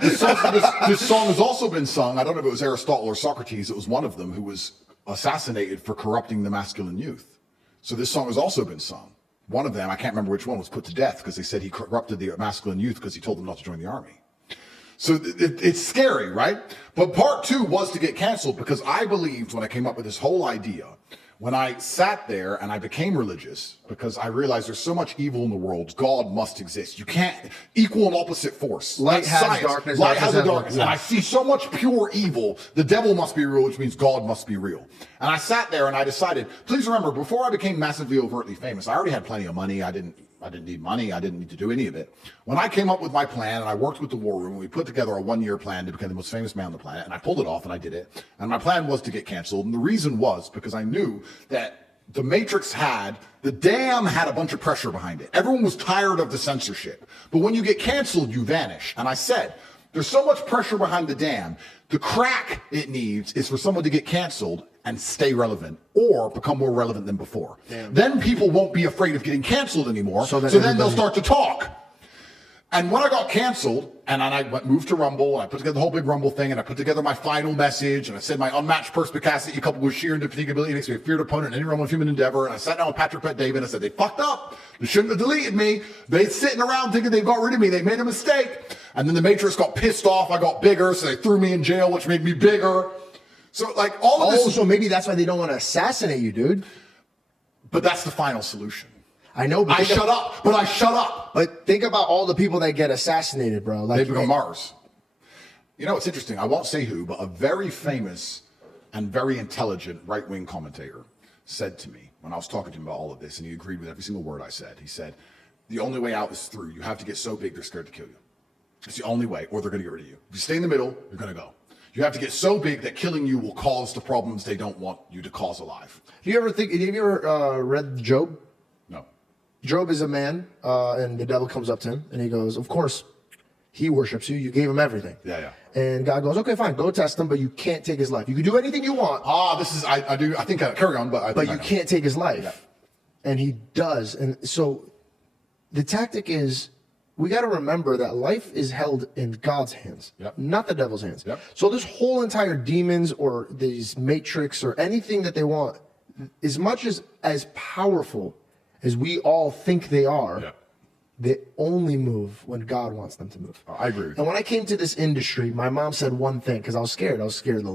This song has also been sung. I don't know if it was Aristotle or Socrates. It was one of them who was assassinated for corrupting the masculine youth. So this song has also been sung. One of them, I can't remember which one, was put to death because they said he corrupted the masculine youth because he told them not to join the army. So it's scary, right? But part 2 was to get canceled because I believed when I came up with this whole idea, when I sat there and I became religious, because I realized there's so much evil in the world, God must exist. You can't equal and opposite force. Light has darkness. Light has a darkness. And I see so much pure evil. The devil must be real, which means God must be real. And I sat there and I decided, please remember, before I became massively overtly famous, I already had plenty of money. I didn't need money. I didn't need to do any of it. When I came up with my plan and I worked with the War Room, we put together a 1-year plan to become the most famous man on the planet, and I pulled it off and I did it. And my plan was to get canceled. And the reason was because I knew that the Matrix the dam had a bunch of pressure behind it. Everyone was tired of the censorship. But when you get canceled, you vanish. And I said, there's so much pressure behind the dam. The crack it needs is for someone to get canceled and stay relevant or become more relevant than before. Damn. Then people won't be afraid of getting canceled anymore. So then they'll start to talk. And when I got canceled, and I moved to Rumble, and I put together the whole big Rumble thing, and I put together my final message, and I said my unmatched perspicacity coupled with sheer indefatigability makes me a feared opponent in any realm of human endeavor. And I sat down with Patrick Bet David and I said, they fucked up. They shouldn't have deleted me. They're sitting around thinking they got rid of me. They made a mistake. And then the Matrix got pissed off. I got bigger, so they threw me in jail, which made me bigger. So like all of this. So maybe that's why they don't want to assassinate you, dude. But that's the final solution. I know, but I shut up. But think about all the people that get assassinated, bro. Like, they become Mars. You know, it's interesting. I won't say who, but a very famous and very intelligent right-wing commentator said to me, when I was talking to him about all of this, and he agreed with every single word I said. He said, the only way out is through. You have to get so big they're scared to kill you. It's the only way, or they're going to get rid of you. If you stay in the middle, you're going to go. You have to get so big that killing you will cause the problems they don't want you to cause alive. Do you ever think? Have you ever read Job? No. Job is a man, and the devil comes up to him, and he goes, "Of course, he worships you. You gave him everything." Yeah. And God goes, "Okay, fine, go test him, but you can't take his life. You can do anything you want, I think carry on, but you can't take his life." And he does. And so the tactic is, we got to remember that life is held in God's hands, not the devil's hands. So this whole entire demons or these matrix or anything that they want, as much as powerful as we all think they are, they only move when God wants them to move. I agree with you. And when I came to this industry, my mom said one thing, because I was scared. I was scared of the